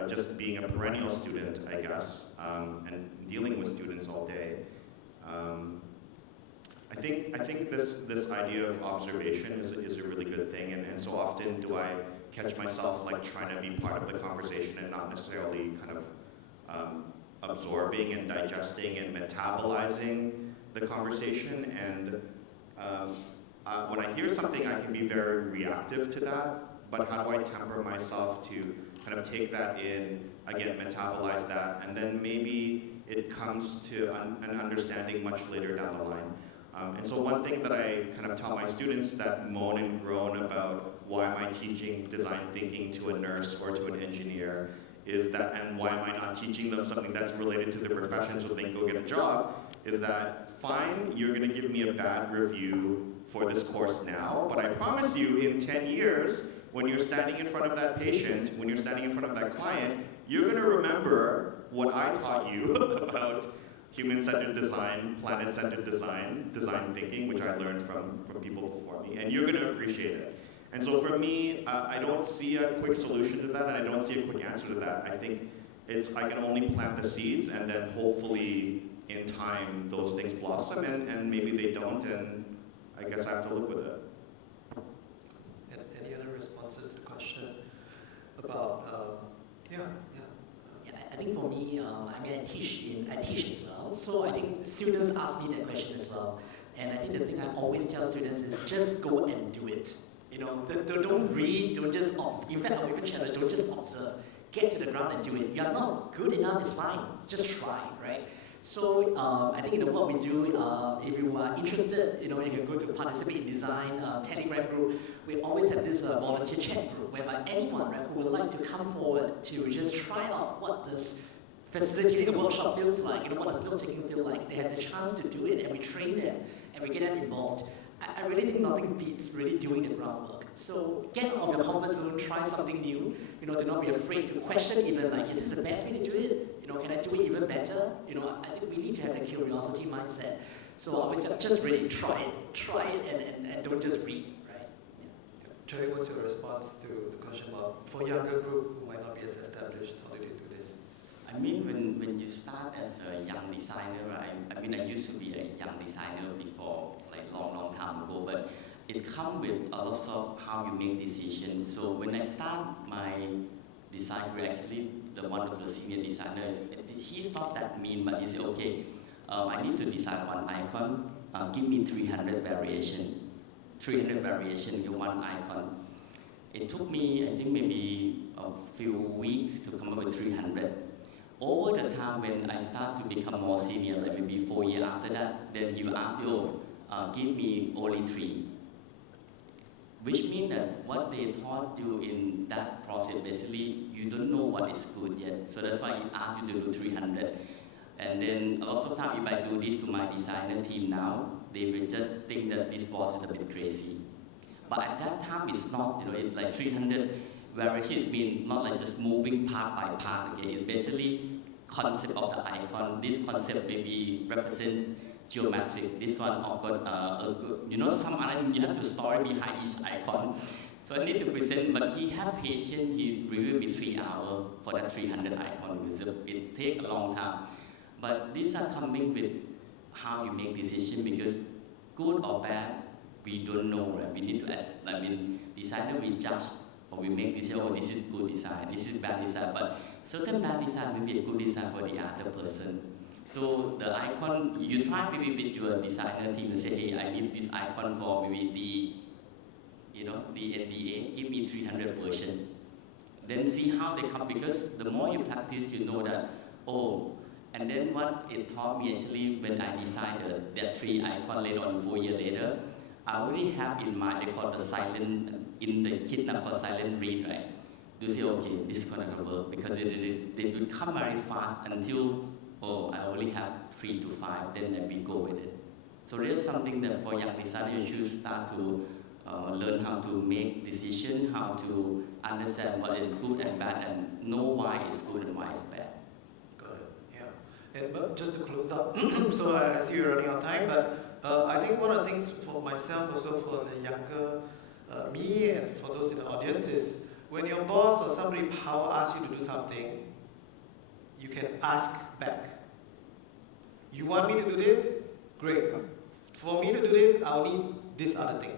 just being a perennial student, I guess, and dealing with students all day, I think this idea of observation is a really good thing, and so often do I catch myself like trying to be part of the conversation and not necessarily kind of absorbing and digesting and metabolizing the conversation. And when I hear something, I can be very reactive to that. But how do I temper myself to kind of take that in, again, metabolize that, and then maybe it comes to an understanding much later down the line. And so one thing that I kind of tell my students that moan and groan about why am I teaching design thinking to a nurse or to an engineer is that, and why am I not teaching them something that's related to their profession so they can go get a job, is that fine, you're gonna give me a bad review for this course now, but I promise you in 10 years, when you're standing in front of that patient, when you're standing in front of that client, you're gonna remember what I taught you about human-centered design, planet-centered design, design thinking, which I learned from people before me, and you're gonna appreciate it. And so for me, I don't see a quick solution to that, and I don't see a quick answer to that. I think I can only plant the seeds, and then hopefully in time those things blossom, and maybe they don't, and I guess I have to live with it. Any other responses to the question about, Yeah, I think for me, I teach as well, so I think students ask me that question as well. And I think the thing I always tell students is just go and do it. You know, don't read, don't just observe. In fact, I'll even challenge, don't just observe. Get to the ground and do it. You're not good enough, it's fine. Just try, right? So I think what we do, if you are interested, you can go to participate in design, Telegram group. We always have this volunteer chat group whereby anyone, right, who would like to come forward to just try out what does facilitating a workshop feels like, what does note-taking feel like. They have the chance to do it, and we train them, and we get them involved. I really think nothing beats really doing the groundwork. So get out of your comfort zone, try something new. Do not be afraid to question even like, is this the best way to do it? Can I do it even better? I think we need to have that curiosity mindset. So I always just really try it and don't just read, right? Yeah. Joy, what's your response to the question about for younger group who might not be as established, how do they do this? I mean, when you start as a young designer, I used to be a young designer before, like long time ago, but it comes with a lot of how you make decisions. So when I start my design career, actually, one of the senior designers, he's not that mean, but he said, okay, I need to design one icon, give me 300 variation. 300 variation in one icon. It took me, I think, maybe a few weeks to come up with 300. Over the time when I start to become more senior, like maybe 4 years after that, then you ask you, give me only 3. Which means that what they taught you in that process, basically, you don't know what is good yet. So that's why he asked you to do 300. And then a lot of time, if I do this to my designer team now, they will just think that this boss is a bit crazy. But at that time, it's not, it's like 300 variations mean not like just moving part by part. Okay? It's basically concept of the icon. This concept maybe represent geometric. This one, some other thing you have to story behind each icon. So I need to present, but he had patience. He's reviewed me 3 hours for that 300 icon. So it takes a long time. But these are coming with how you make decisions, because good or bad, we don't know, right? We need to add, designer we judge, or we make decision, oh, this is good design, this is bad design, but certain bad design may be a good design for the other person. So the icon, you try maybe with your designer team and say, hey, I need this icon for maybe DNDA, give me 300 version. Then see how they come, because the more you practice, you know that, and then what it taught me actually when I designed that 3 icon later on, 4 years later, I already have in mind, they call the silent, in the kit now called silent read, right? Do you say, okay, this is gonna work, because they will come very fast until, I only have 3 to 5, then we go with it. So there's something that for young designers, you should start to learn how to make decisions, how to understand what is good and bad, and know why it's good and why it's bad. But just to close up, so I see you're running out of time, but I think one of the things for myself, also for the younger me and for those in the audience, is when your boss or somebody power asks you to do something, you can ask back. You want me to do this? Great. For me to do this, I'll need this other thing.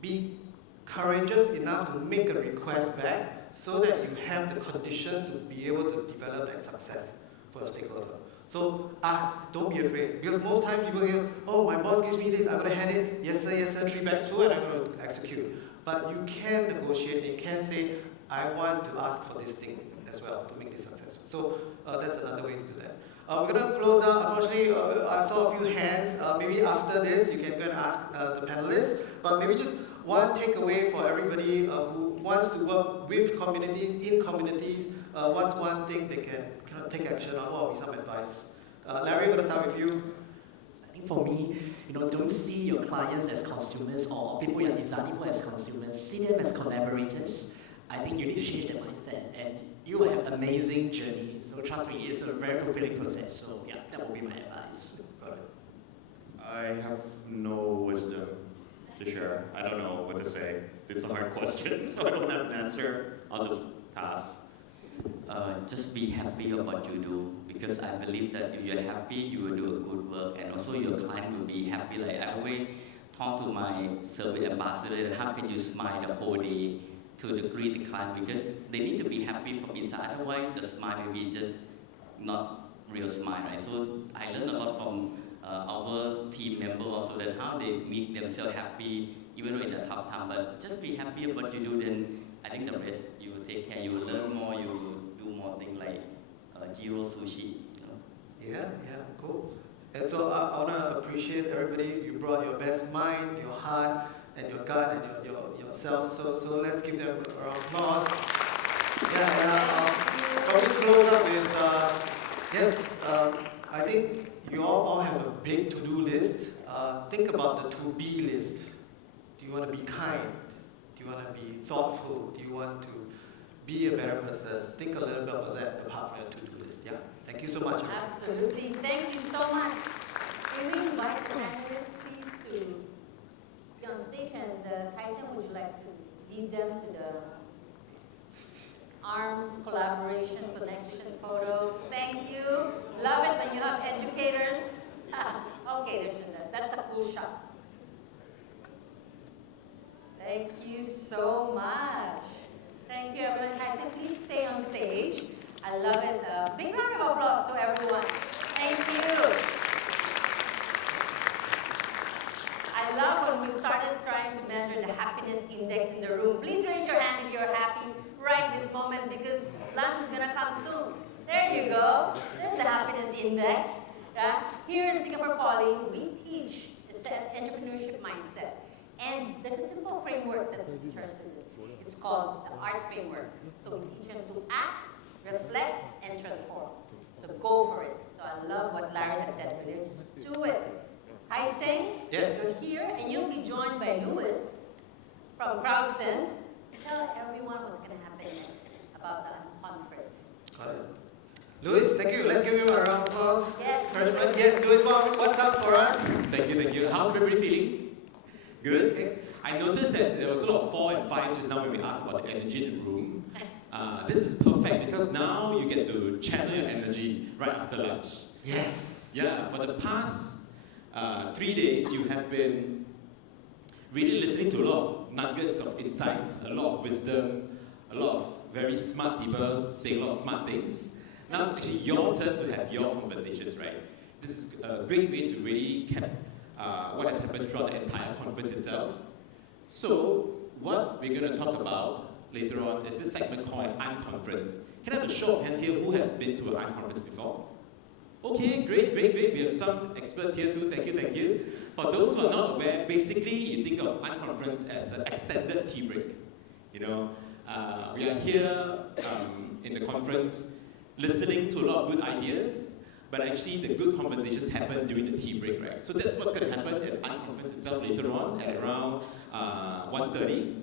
Be courageous enough to make a request back so that you have the conditions to be able to develop that success for a stakeholder. So ask, don't be afraid. Because most times people go, oh, my boss gives me this, I'm going to hand it, yes sir, 3 back through, and I'm going to execute. But you can negotiate, you can say, I want to ask for this thing as well to make this successful. So that's another way to do that. We're going to close out. Unfortunately, I saw a few hands. Maybe after this, you can go and ask the panelists. But maybe just one takeaway for everybody who wants to work with communities, in communities. What's one thing they can kind of take action on? What would be some advice? Larry, I'm going to start with you. I think for me, don't see your clients as consumers or people you're designing for as consumers. See them as collaborators. I think you need to change that mindset, and you will have an amazing journey. So trust me, it's a very fulfilling process. So yeah, that will be my advice. I have no wisdom to share. I don't know what to say. It's a hard question, so I don't have an answer. I'll just pass. Just be happy of what you do, because I believe that if you're happy, you will do a good work, and also your client will be happy. Like I always talk to my service ambassador, how can you smile the whole day to greet the client, because they need to be happy from inside. Otherwise, the smile will be just not real smile, right? So I learned a lot from our team member also, that how they make themselves happy even though in a tough time. But just be happy about what you do, then I think the rest you will take care. You will learn more. You will do more things like Jiro Sushi. Yeah, cool. And so I want to appreciate everybody. You brought your best mind, your heart, and your gut, and yourself. So let's give them a round of applause. Probably close up with I think you all have a big to-do list. Think about the to-be list. Do you want to be kind? Do you want to be thoughtful? Do you want to be a better person? Think a little bit about that apart from your to-do list. Yeah. Thank you so much. Absolutely. Thank you so much. Can we invite the panelists, please, to be on stage? And Kaisen, would you like to lead them to the arms collaboration connection photo? Thank you. Love it when you have educators. Okay, that's a cool shot. Thank you so much. Thank you, everyone. Kaisen, please stay on stage. I love it. Big round of applause to everyone. Thank you. I love when we started trying to measure the happiness index in the room. Please raise your hand if you're happy right this moment, because lunch is going to come soon. There you go. There's the happiness index. Here in Singapore Poly, we teach the entrepreneurship mindset. And there's a simple framework that we teach our students. It's called the ART framework. So we teach them to act, reflect, and transform. So go for it. So I love what Larry had said earlier. Just do it. Hi, Sing. Yes. You're here, and you'll be joined by Louis from CrowdSense. Tell everyone what's going to happen next about the conference. Got it. Louis, thank you. Let's give you a round of applause. Yes. Yes, Louis, what's up for us? Thank you. How's everybody feeling? Good? Okay. I noticed that there was a lot of 4 and 5 just now when we asked about the energy in the room. This is perfect because now you get to channel your energy right after lunch. Yes. Yeah, for the past 3 days, you have been really listening to a lot of nuggets of insights, a lot of wisdom, a lot of very smart people saying a lot of smart things. Now it's actually your turn to have your conversations, right? This is a great way to really cap what has happened throughout the entire conference itself. So, what we're going to talk about later on is this segment called an unconference. Can I have a show of hands here who has been to an unconference before? Okay, great. We have some experts here too. Thank you. For those who are not aware, basically you think of unconference as an extended tea break. We are here in the conference listening to a lot of good ideas, but actually the good conversations happen during the tea break, right? So that's what's going to happen at unconference itself later on at around 1:30,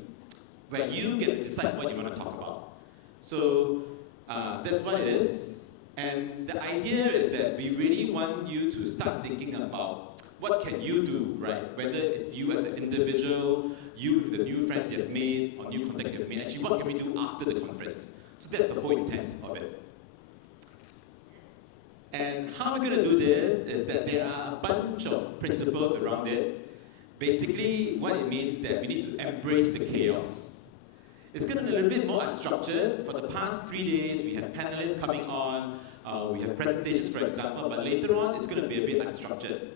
where you get to decide what you want to talk about. So that's what it is. And the idea is that we really want you to start thinking about what can you do, right? Whether it's you as an individual, you with the new friends you have made, or new contacts you have made, actually what can we do after the conference? So that's the whole intent of it. And how we're going to do this is that there are a bunch of principles around it. Basically, what it means is that we need to embrace the chaos. It's going to be a little bit more unstructured. For the past 3 days, we have panelists coming on, we have presentations, for example, but later on, it's going to be a bit unstructured.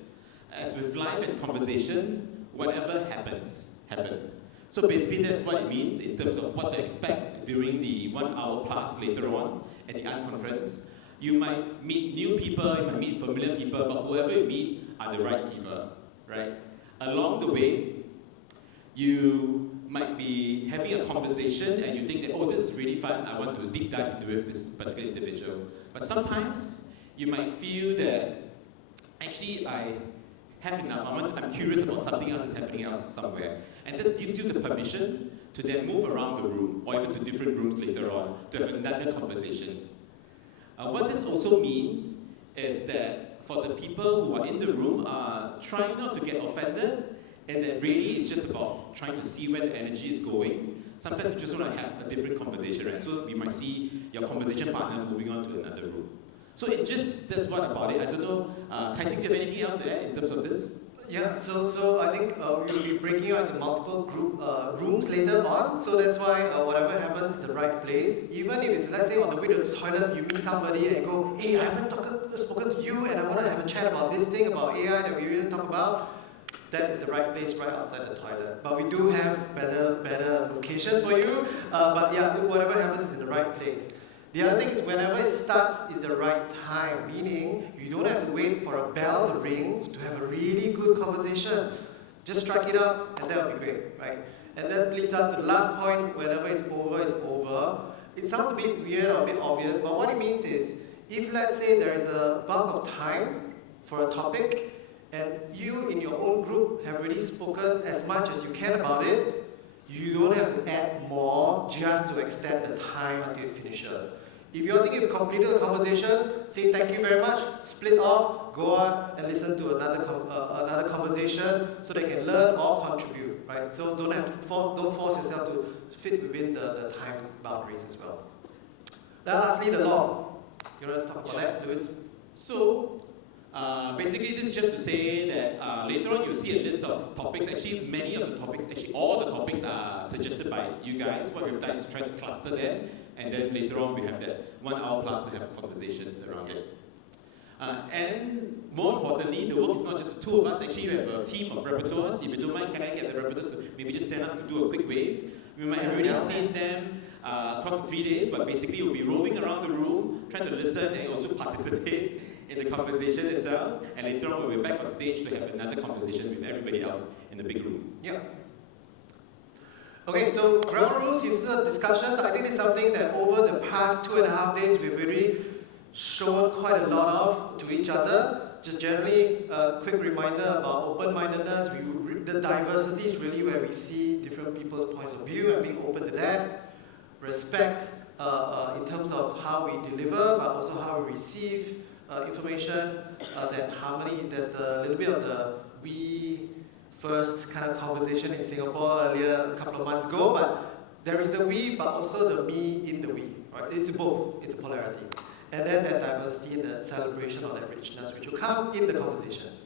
As with life and conversation, whatever happens, happen. So basically that's what it means in terms of what to expect during the 1 hour class later on at the unconference. You might meet new people, you might meet familiar people, but whoever you meet are the right people, right? Along the way, you might be having a conversation and you think that, oh, this is really fun, I want to deep dive into this particular individual. But sometimes you might feel that, actually, I have enough, I'm curious about something else that's happening else somewhere. And this gives you the permission to then move around the room, or even to different rooms later on, to have another conversation. What this also means is that for the people who are in the room, try not to get offended, and that really it's just about trying to see where the energy is going. Sometimes you just want to have a different conversation, right? So you might see your conversation partner moving on to another room. So that's what about it. I don't know, Kai-Sing, do you have anything else to add in terms of this? Yeah, so I think we'll be breaking out into multiple rooms later on, so that's why whatever happens is the right place. Even if it's, let's say, on the way to the toilet, you meet somebody and go, hey, I haven't spoken to you and I want to have a chat about this thing, about AI that we didn't talk about, that is the right place right outside the toilet. But we do have better locations for you, but yeah, whatever happens is in the right place. The other thing is whenever it starts is the right time, meaning you don't have to wait for a bell to ring to have a really good conversation. Just strike it up and that would be great, right? And that leads us to the last point, whenever it's over, it's over. It sounds a bit weird or a bit obvious, but what it means is, if let's say there is a bulk of time for a topic, and you in your own group have already spoken as much as you can about it, you don't have to add more just to extend the time until it finishes. If you're thinking you've completed the conversation, say thank you very much, split off, go out and listen to another conversation so they can learn or contribute, right? So don't force yourself to fit within the time boundaries as well. Then lastly, the law. You want to talk about that, Louis? So, basically this is just to say that later on you'll see a list of topics. Actually, many of the topics, actually all the topics are suggested by you guys. What we've done is to try to cluster them, and then later on we have that 1 hour class to have conversations around it. And more importantly, the work is not just the two of us. Actually, we have a team of rapporteurs. If you don't mind, can I get the rapporteurs to maybe just stand up to do a quick wave? We might have already seen them across the 3 days, but basically we'll be roving around the room, trying to listen and also participate in the conversation itself. And later on, we'll be back on stage to have another conversation with everybody else in the big room. Yeah. Okay, so ground rules, user discussions. I think it's something that over the past 2.5 days we've really shown quite a lot of to each other. Just generally, a quick reminder about open-mindedness. The diversity is really where we see different people's point of view and being open to that. Respect in terms of how we deliver, but also how we receive information. That harmony, there's a little bit of the we first kind of conversation in Singapore earlier, a couple of months ago, but there is the we, but also the me in the we. Right? It's both, it's a polarity. And then that diversity and the celebration of that richness, which will come in the conversations.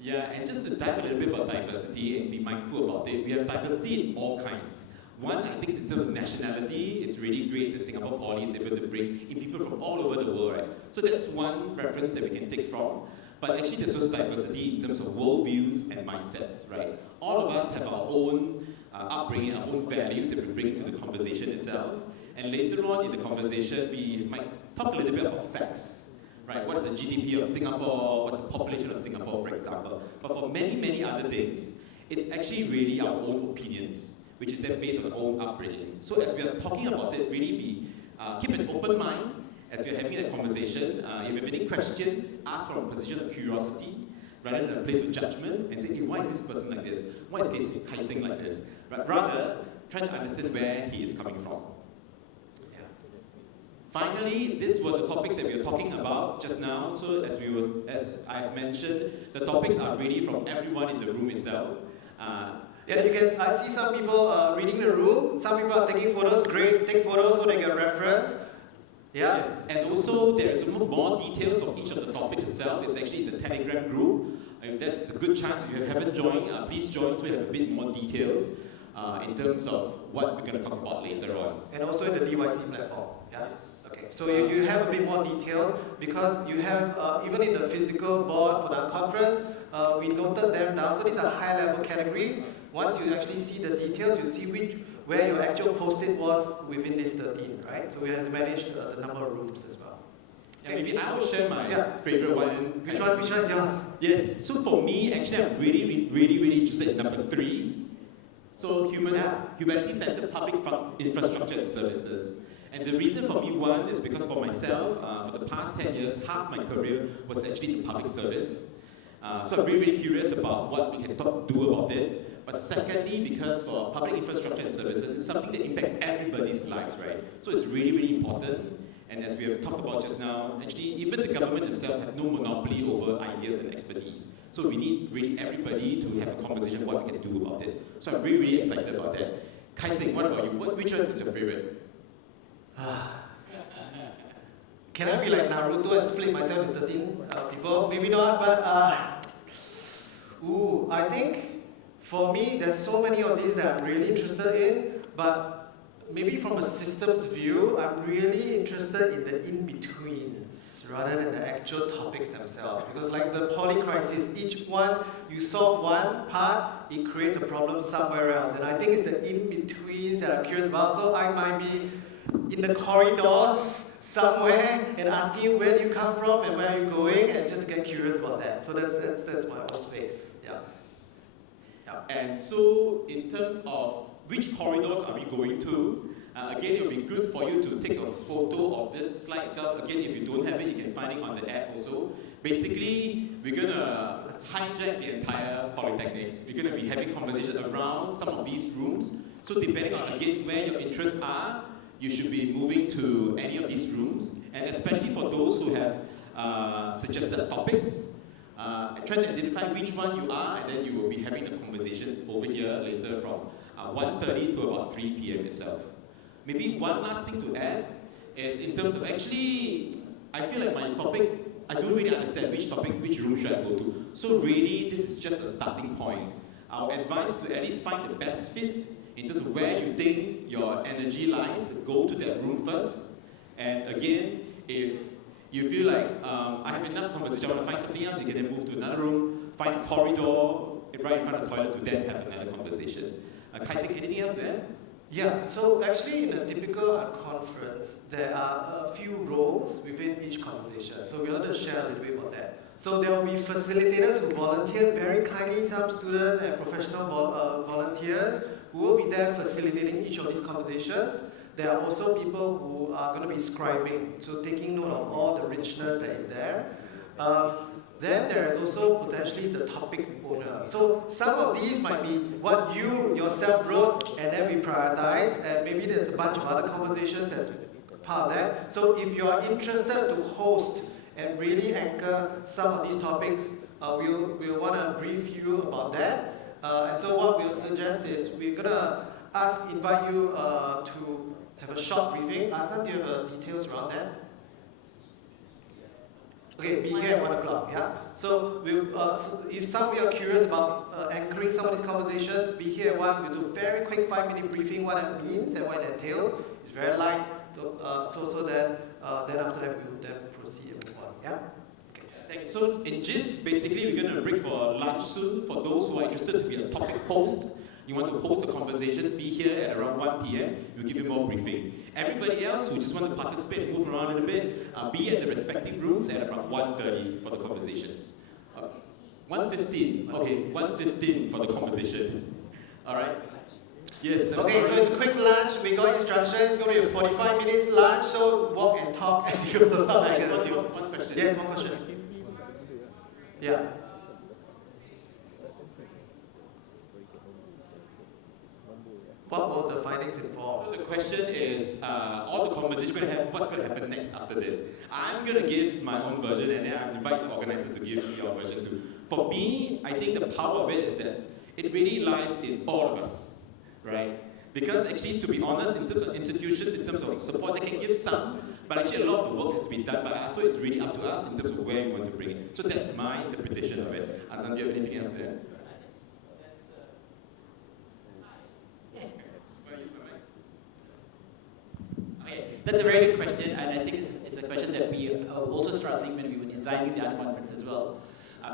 Yeah, and just to dive a little bit about diversity and be mindful about it, we have diversity in all kinds. One, I think, is in terms of nationality. It's really great that Singapore Poly is able to bring in people from all over the world, right? So that's one reference that we can take from. But actually, there's also diversity in terms of worldviews and mindsets, right? All of us have our own upbringing, our own values that we bring to the conversation itself. And later on in the conversation, we might talk a little bit about facts, right? What is the GDP of Singapore? What's the population of Singapore, for example? But for many, many other things, it's actually really our own opinions, which is then based on our own upbringing. So as we are talking about it, really keep an open mind as we are having that conversation. If you have any questions, ask from a position of curiosity rather than a place of judgment and say, hey, why is this person like this? Why is Kai-Sing like this? But rather, try to understand where he is coming from. Finally, these were the topics that we were talking about just now. So as I've mentioned, the topics are really from everyone in the room itself. Yeah, you can see some people reading the room. Some people are taking photos. Great, take photos so they get reference. Yeah. Yes, and also there's more details of each of the topics itself. It's actually in the Telegram group. If there's a good chance, if you haven't joined, please join so we have a bit more details in terms of what we're going to talk about later on. And also in the DYC platform. Yes. Okay. So you have a bit more details because you have, even in the physical board for the conference, we noted them down. So these are high-level categories. once you actually see the details, you see where your actual post-it was within this 13, right? So we had to manage the number of rooms as well. Yeah, maybe I will share my favorite one. Which one is yours? Yes, so for me, actually, I'm really interested in number 3. So humanity-centered public infrastructure and services. And the reason for me, one, is because for myself, for the past 10 years, half my career was actually in public service. So I'm really curious about what we can do about it. But secondly, because for public infrastructure and services, it's something that impacts everybody's lives, right? So it's really important. And as we have talked about just now, actually, even the government themselves have no monopoly over ideas and expertise. So we need really everybody to have a conversation what we can do about it. So I'm really excited about that. Kai Sing, what about you? Which one is your favorite? Can I be like Naruto and split myself into 13 people? Maybe not, but I think for me, there's so many of these that I'm really interested in, but maybe from a systems view, I'm really interested in the in-betweens rather than the actual topics themselves. Because like the poly crisis, each one, you solve one part, it creates a problem somewhere else. And I think it's the in-betweens that I'm curious about. So I might be in the corridors somewhere and asking you where do you come from and where are you going, and just to get curious about that. So that's my own space. Yeah. And so in terms of which corridors are we going to? Again, it will be good for you to take a photo of this slide itself. Again, if you don't have it, you can find it on the app also. Basically, we're going to hijack the entire Polytechnic. We're going to be having conversations around some of these rooms. So depending on, again, where your interests are, you should be moving to any of these rooms. And especially for those who have suggested topics, try to identify which one you are, and then you will be having the conversations over here later from 1:30 to about 3 p.m. itself. Maybe one last thing to add is in terms of actually, I feel like my topic, I don't really understand which room should I go to. So really, this is just a starting point. Our advice is to at least find the best fit in terms of where you think your energy lies. Go to that room first. And again, if you feel like I have enough conversation, I want to find something else, you can then move to another room, find a corridor right in front of the toilet to then have another conversation. Kai Sing, anything else to add? Yeah, so actually in a typical conference, there are a few roles within each conversation. So we want to share a little bit about that. So there will be facilitators who volunteer very kindly, some students and professional volunteers who will be there facilitating each of these conversations. There are also people who are going to be scribing, so taking note of all the richness that is there. Then there is also potentially the topic owner. So some of these might be what you yourself wrote and then we prioritize, and maybe there's a bunch of other conversations that's part of that. So if you are interested to host and really anchor some of these topics, we'll want to brief you about that. And so what we'll suggest is we're going to invite you to have a short briefing. Aslan, do you have details around that? Okay, be here at 1 o'clock, yeah? So if some of you are curious about anchoring some of these conversations, be here at 1. We'll do a very quick 5-minute briefing, what it means and what it entails. It's very light, so that then after that we will then proceed and move on, yeah? Okay. Thanks. So in GIST, basically we're going to break for lunch soon. For those who are interested to be a topic host, you want to host a conversation, be here at around 1 p.m. We'll give you more briefing. Everybody else who just want to participate and move around a little bit, be at the respective rooms at around 1:30 for the conversations. 1:15. Okay, 1:15 for the conversation. All right. Yes. Okay, so it's a quick lunch. We got instructions. It's going to be a 45 minutes lunch. So walk and talk as you go along. One question. Yes, one question. Yeah. What will the findings involve? So the question is, all the conversations we're going to have, what's going to happen next after this? I'm going to give my own version, and then I invite the organizers to give your version too. For me, I think the power of it is that it really lies in all of us, right? Because actually, to be honest, in terms of institutions, in terms of support, they can give some, but actually a lot of the work has to be done by us, so it's really up to us in terms of where we want to bring it. So that's my interpretation of it. Azan, do you have anything else to add? That's a very good question, and I think it's a question that we are also struggling when we were designing the art conference as well.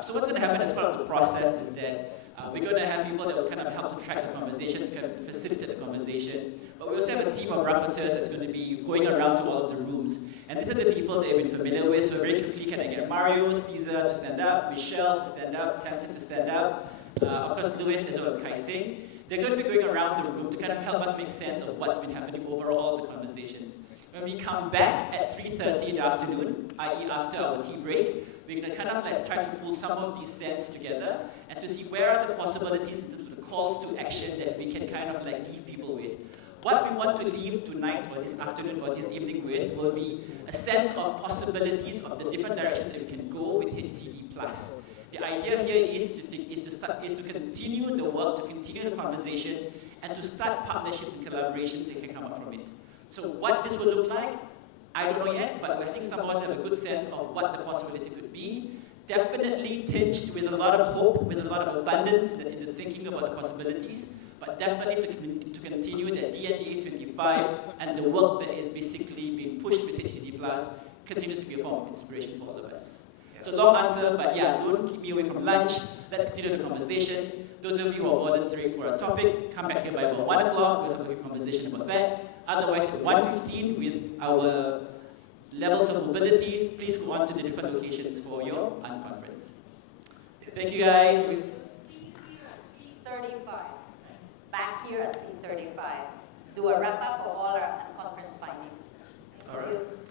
So what's going to happen as part of the process is that We're going to have people that will kind of help to track the conversation, to kind of facilitate the conversation. But we also have a team of rapporteurs that's going to be going around to all of the rooms. And these are the people that you've been familiar with. So very quickly, can I get Mario, Caesar to stand up, Michelle to stand up, Tamsin to stand up, of course Louis as well as Kai Sing. They're going to be going around the room to kind of help us make sense of what's been happening overall, the conversations. When we come back at 3:30 in the afternoon, i.e. after our tea break, we're going to kind of like try to pull some of these sense together and to see where are the possibilities, the calls to action that we can kind of like leave people with. What we want to leave tonight or this afternoon or this evening with will be a sense of possibilities of the different directions that we can go with HCD+. The idea here is to continue the work, to continue the conversation, and to start partnerships and collaborations that can come out from it. So what this will look like, I don't know yet, but I think some of us have a good sense of what the possibility could be. Definitely tinged with a lot of hope, with a lot of abundance in the thinking about the possibilities, but definitely to continue that DNDA25 and the work that is basically being pushed with HCD+, continues to be a form of inspiration for all of us. So long answer, but yeah, don't keep me away from lunch. Let's continue the conversation. Those of you who are volunteering for a topic, come back here by about 1 o'clock. We'll have a conversation about that. Otherwise, at 1:15 with our levels of mobility, please go on to the different locations for your unconference. Thank you, guys. See you here at 3:35. Back here at 3:35. Do a wrap-up of all our conference findings. Thank you.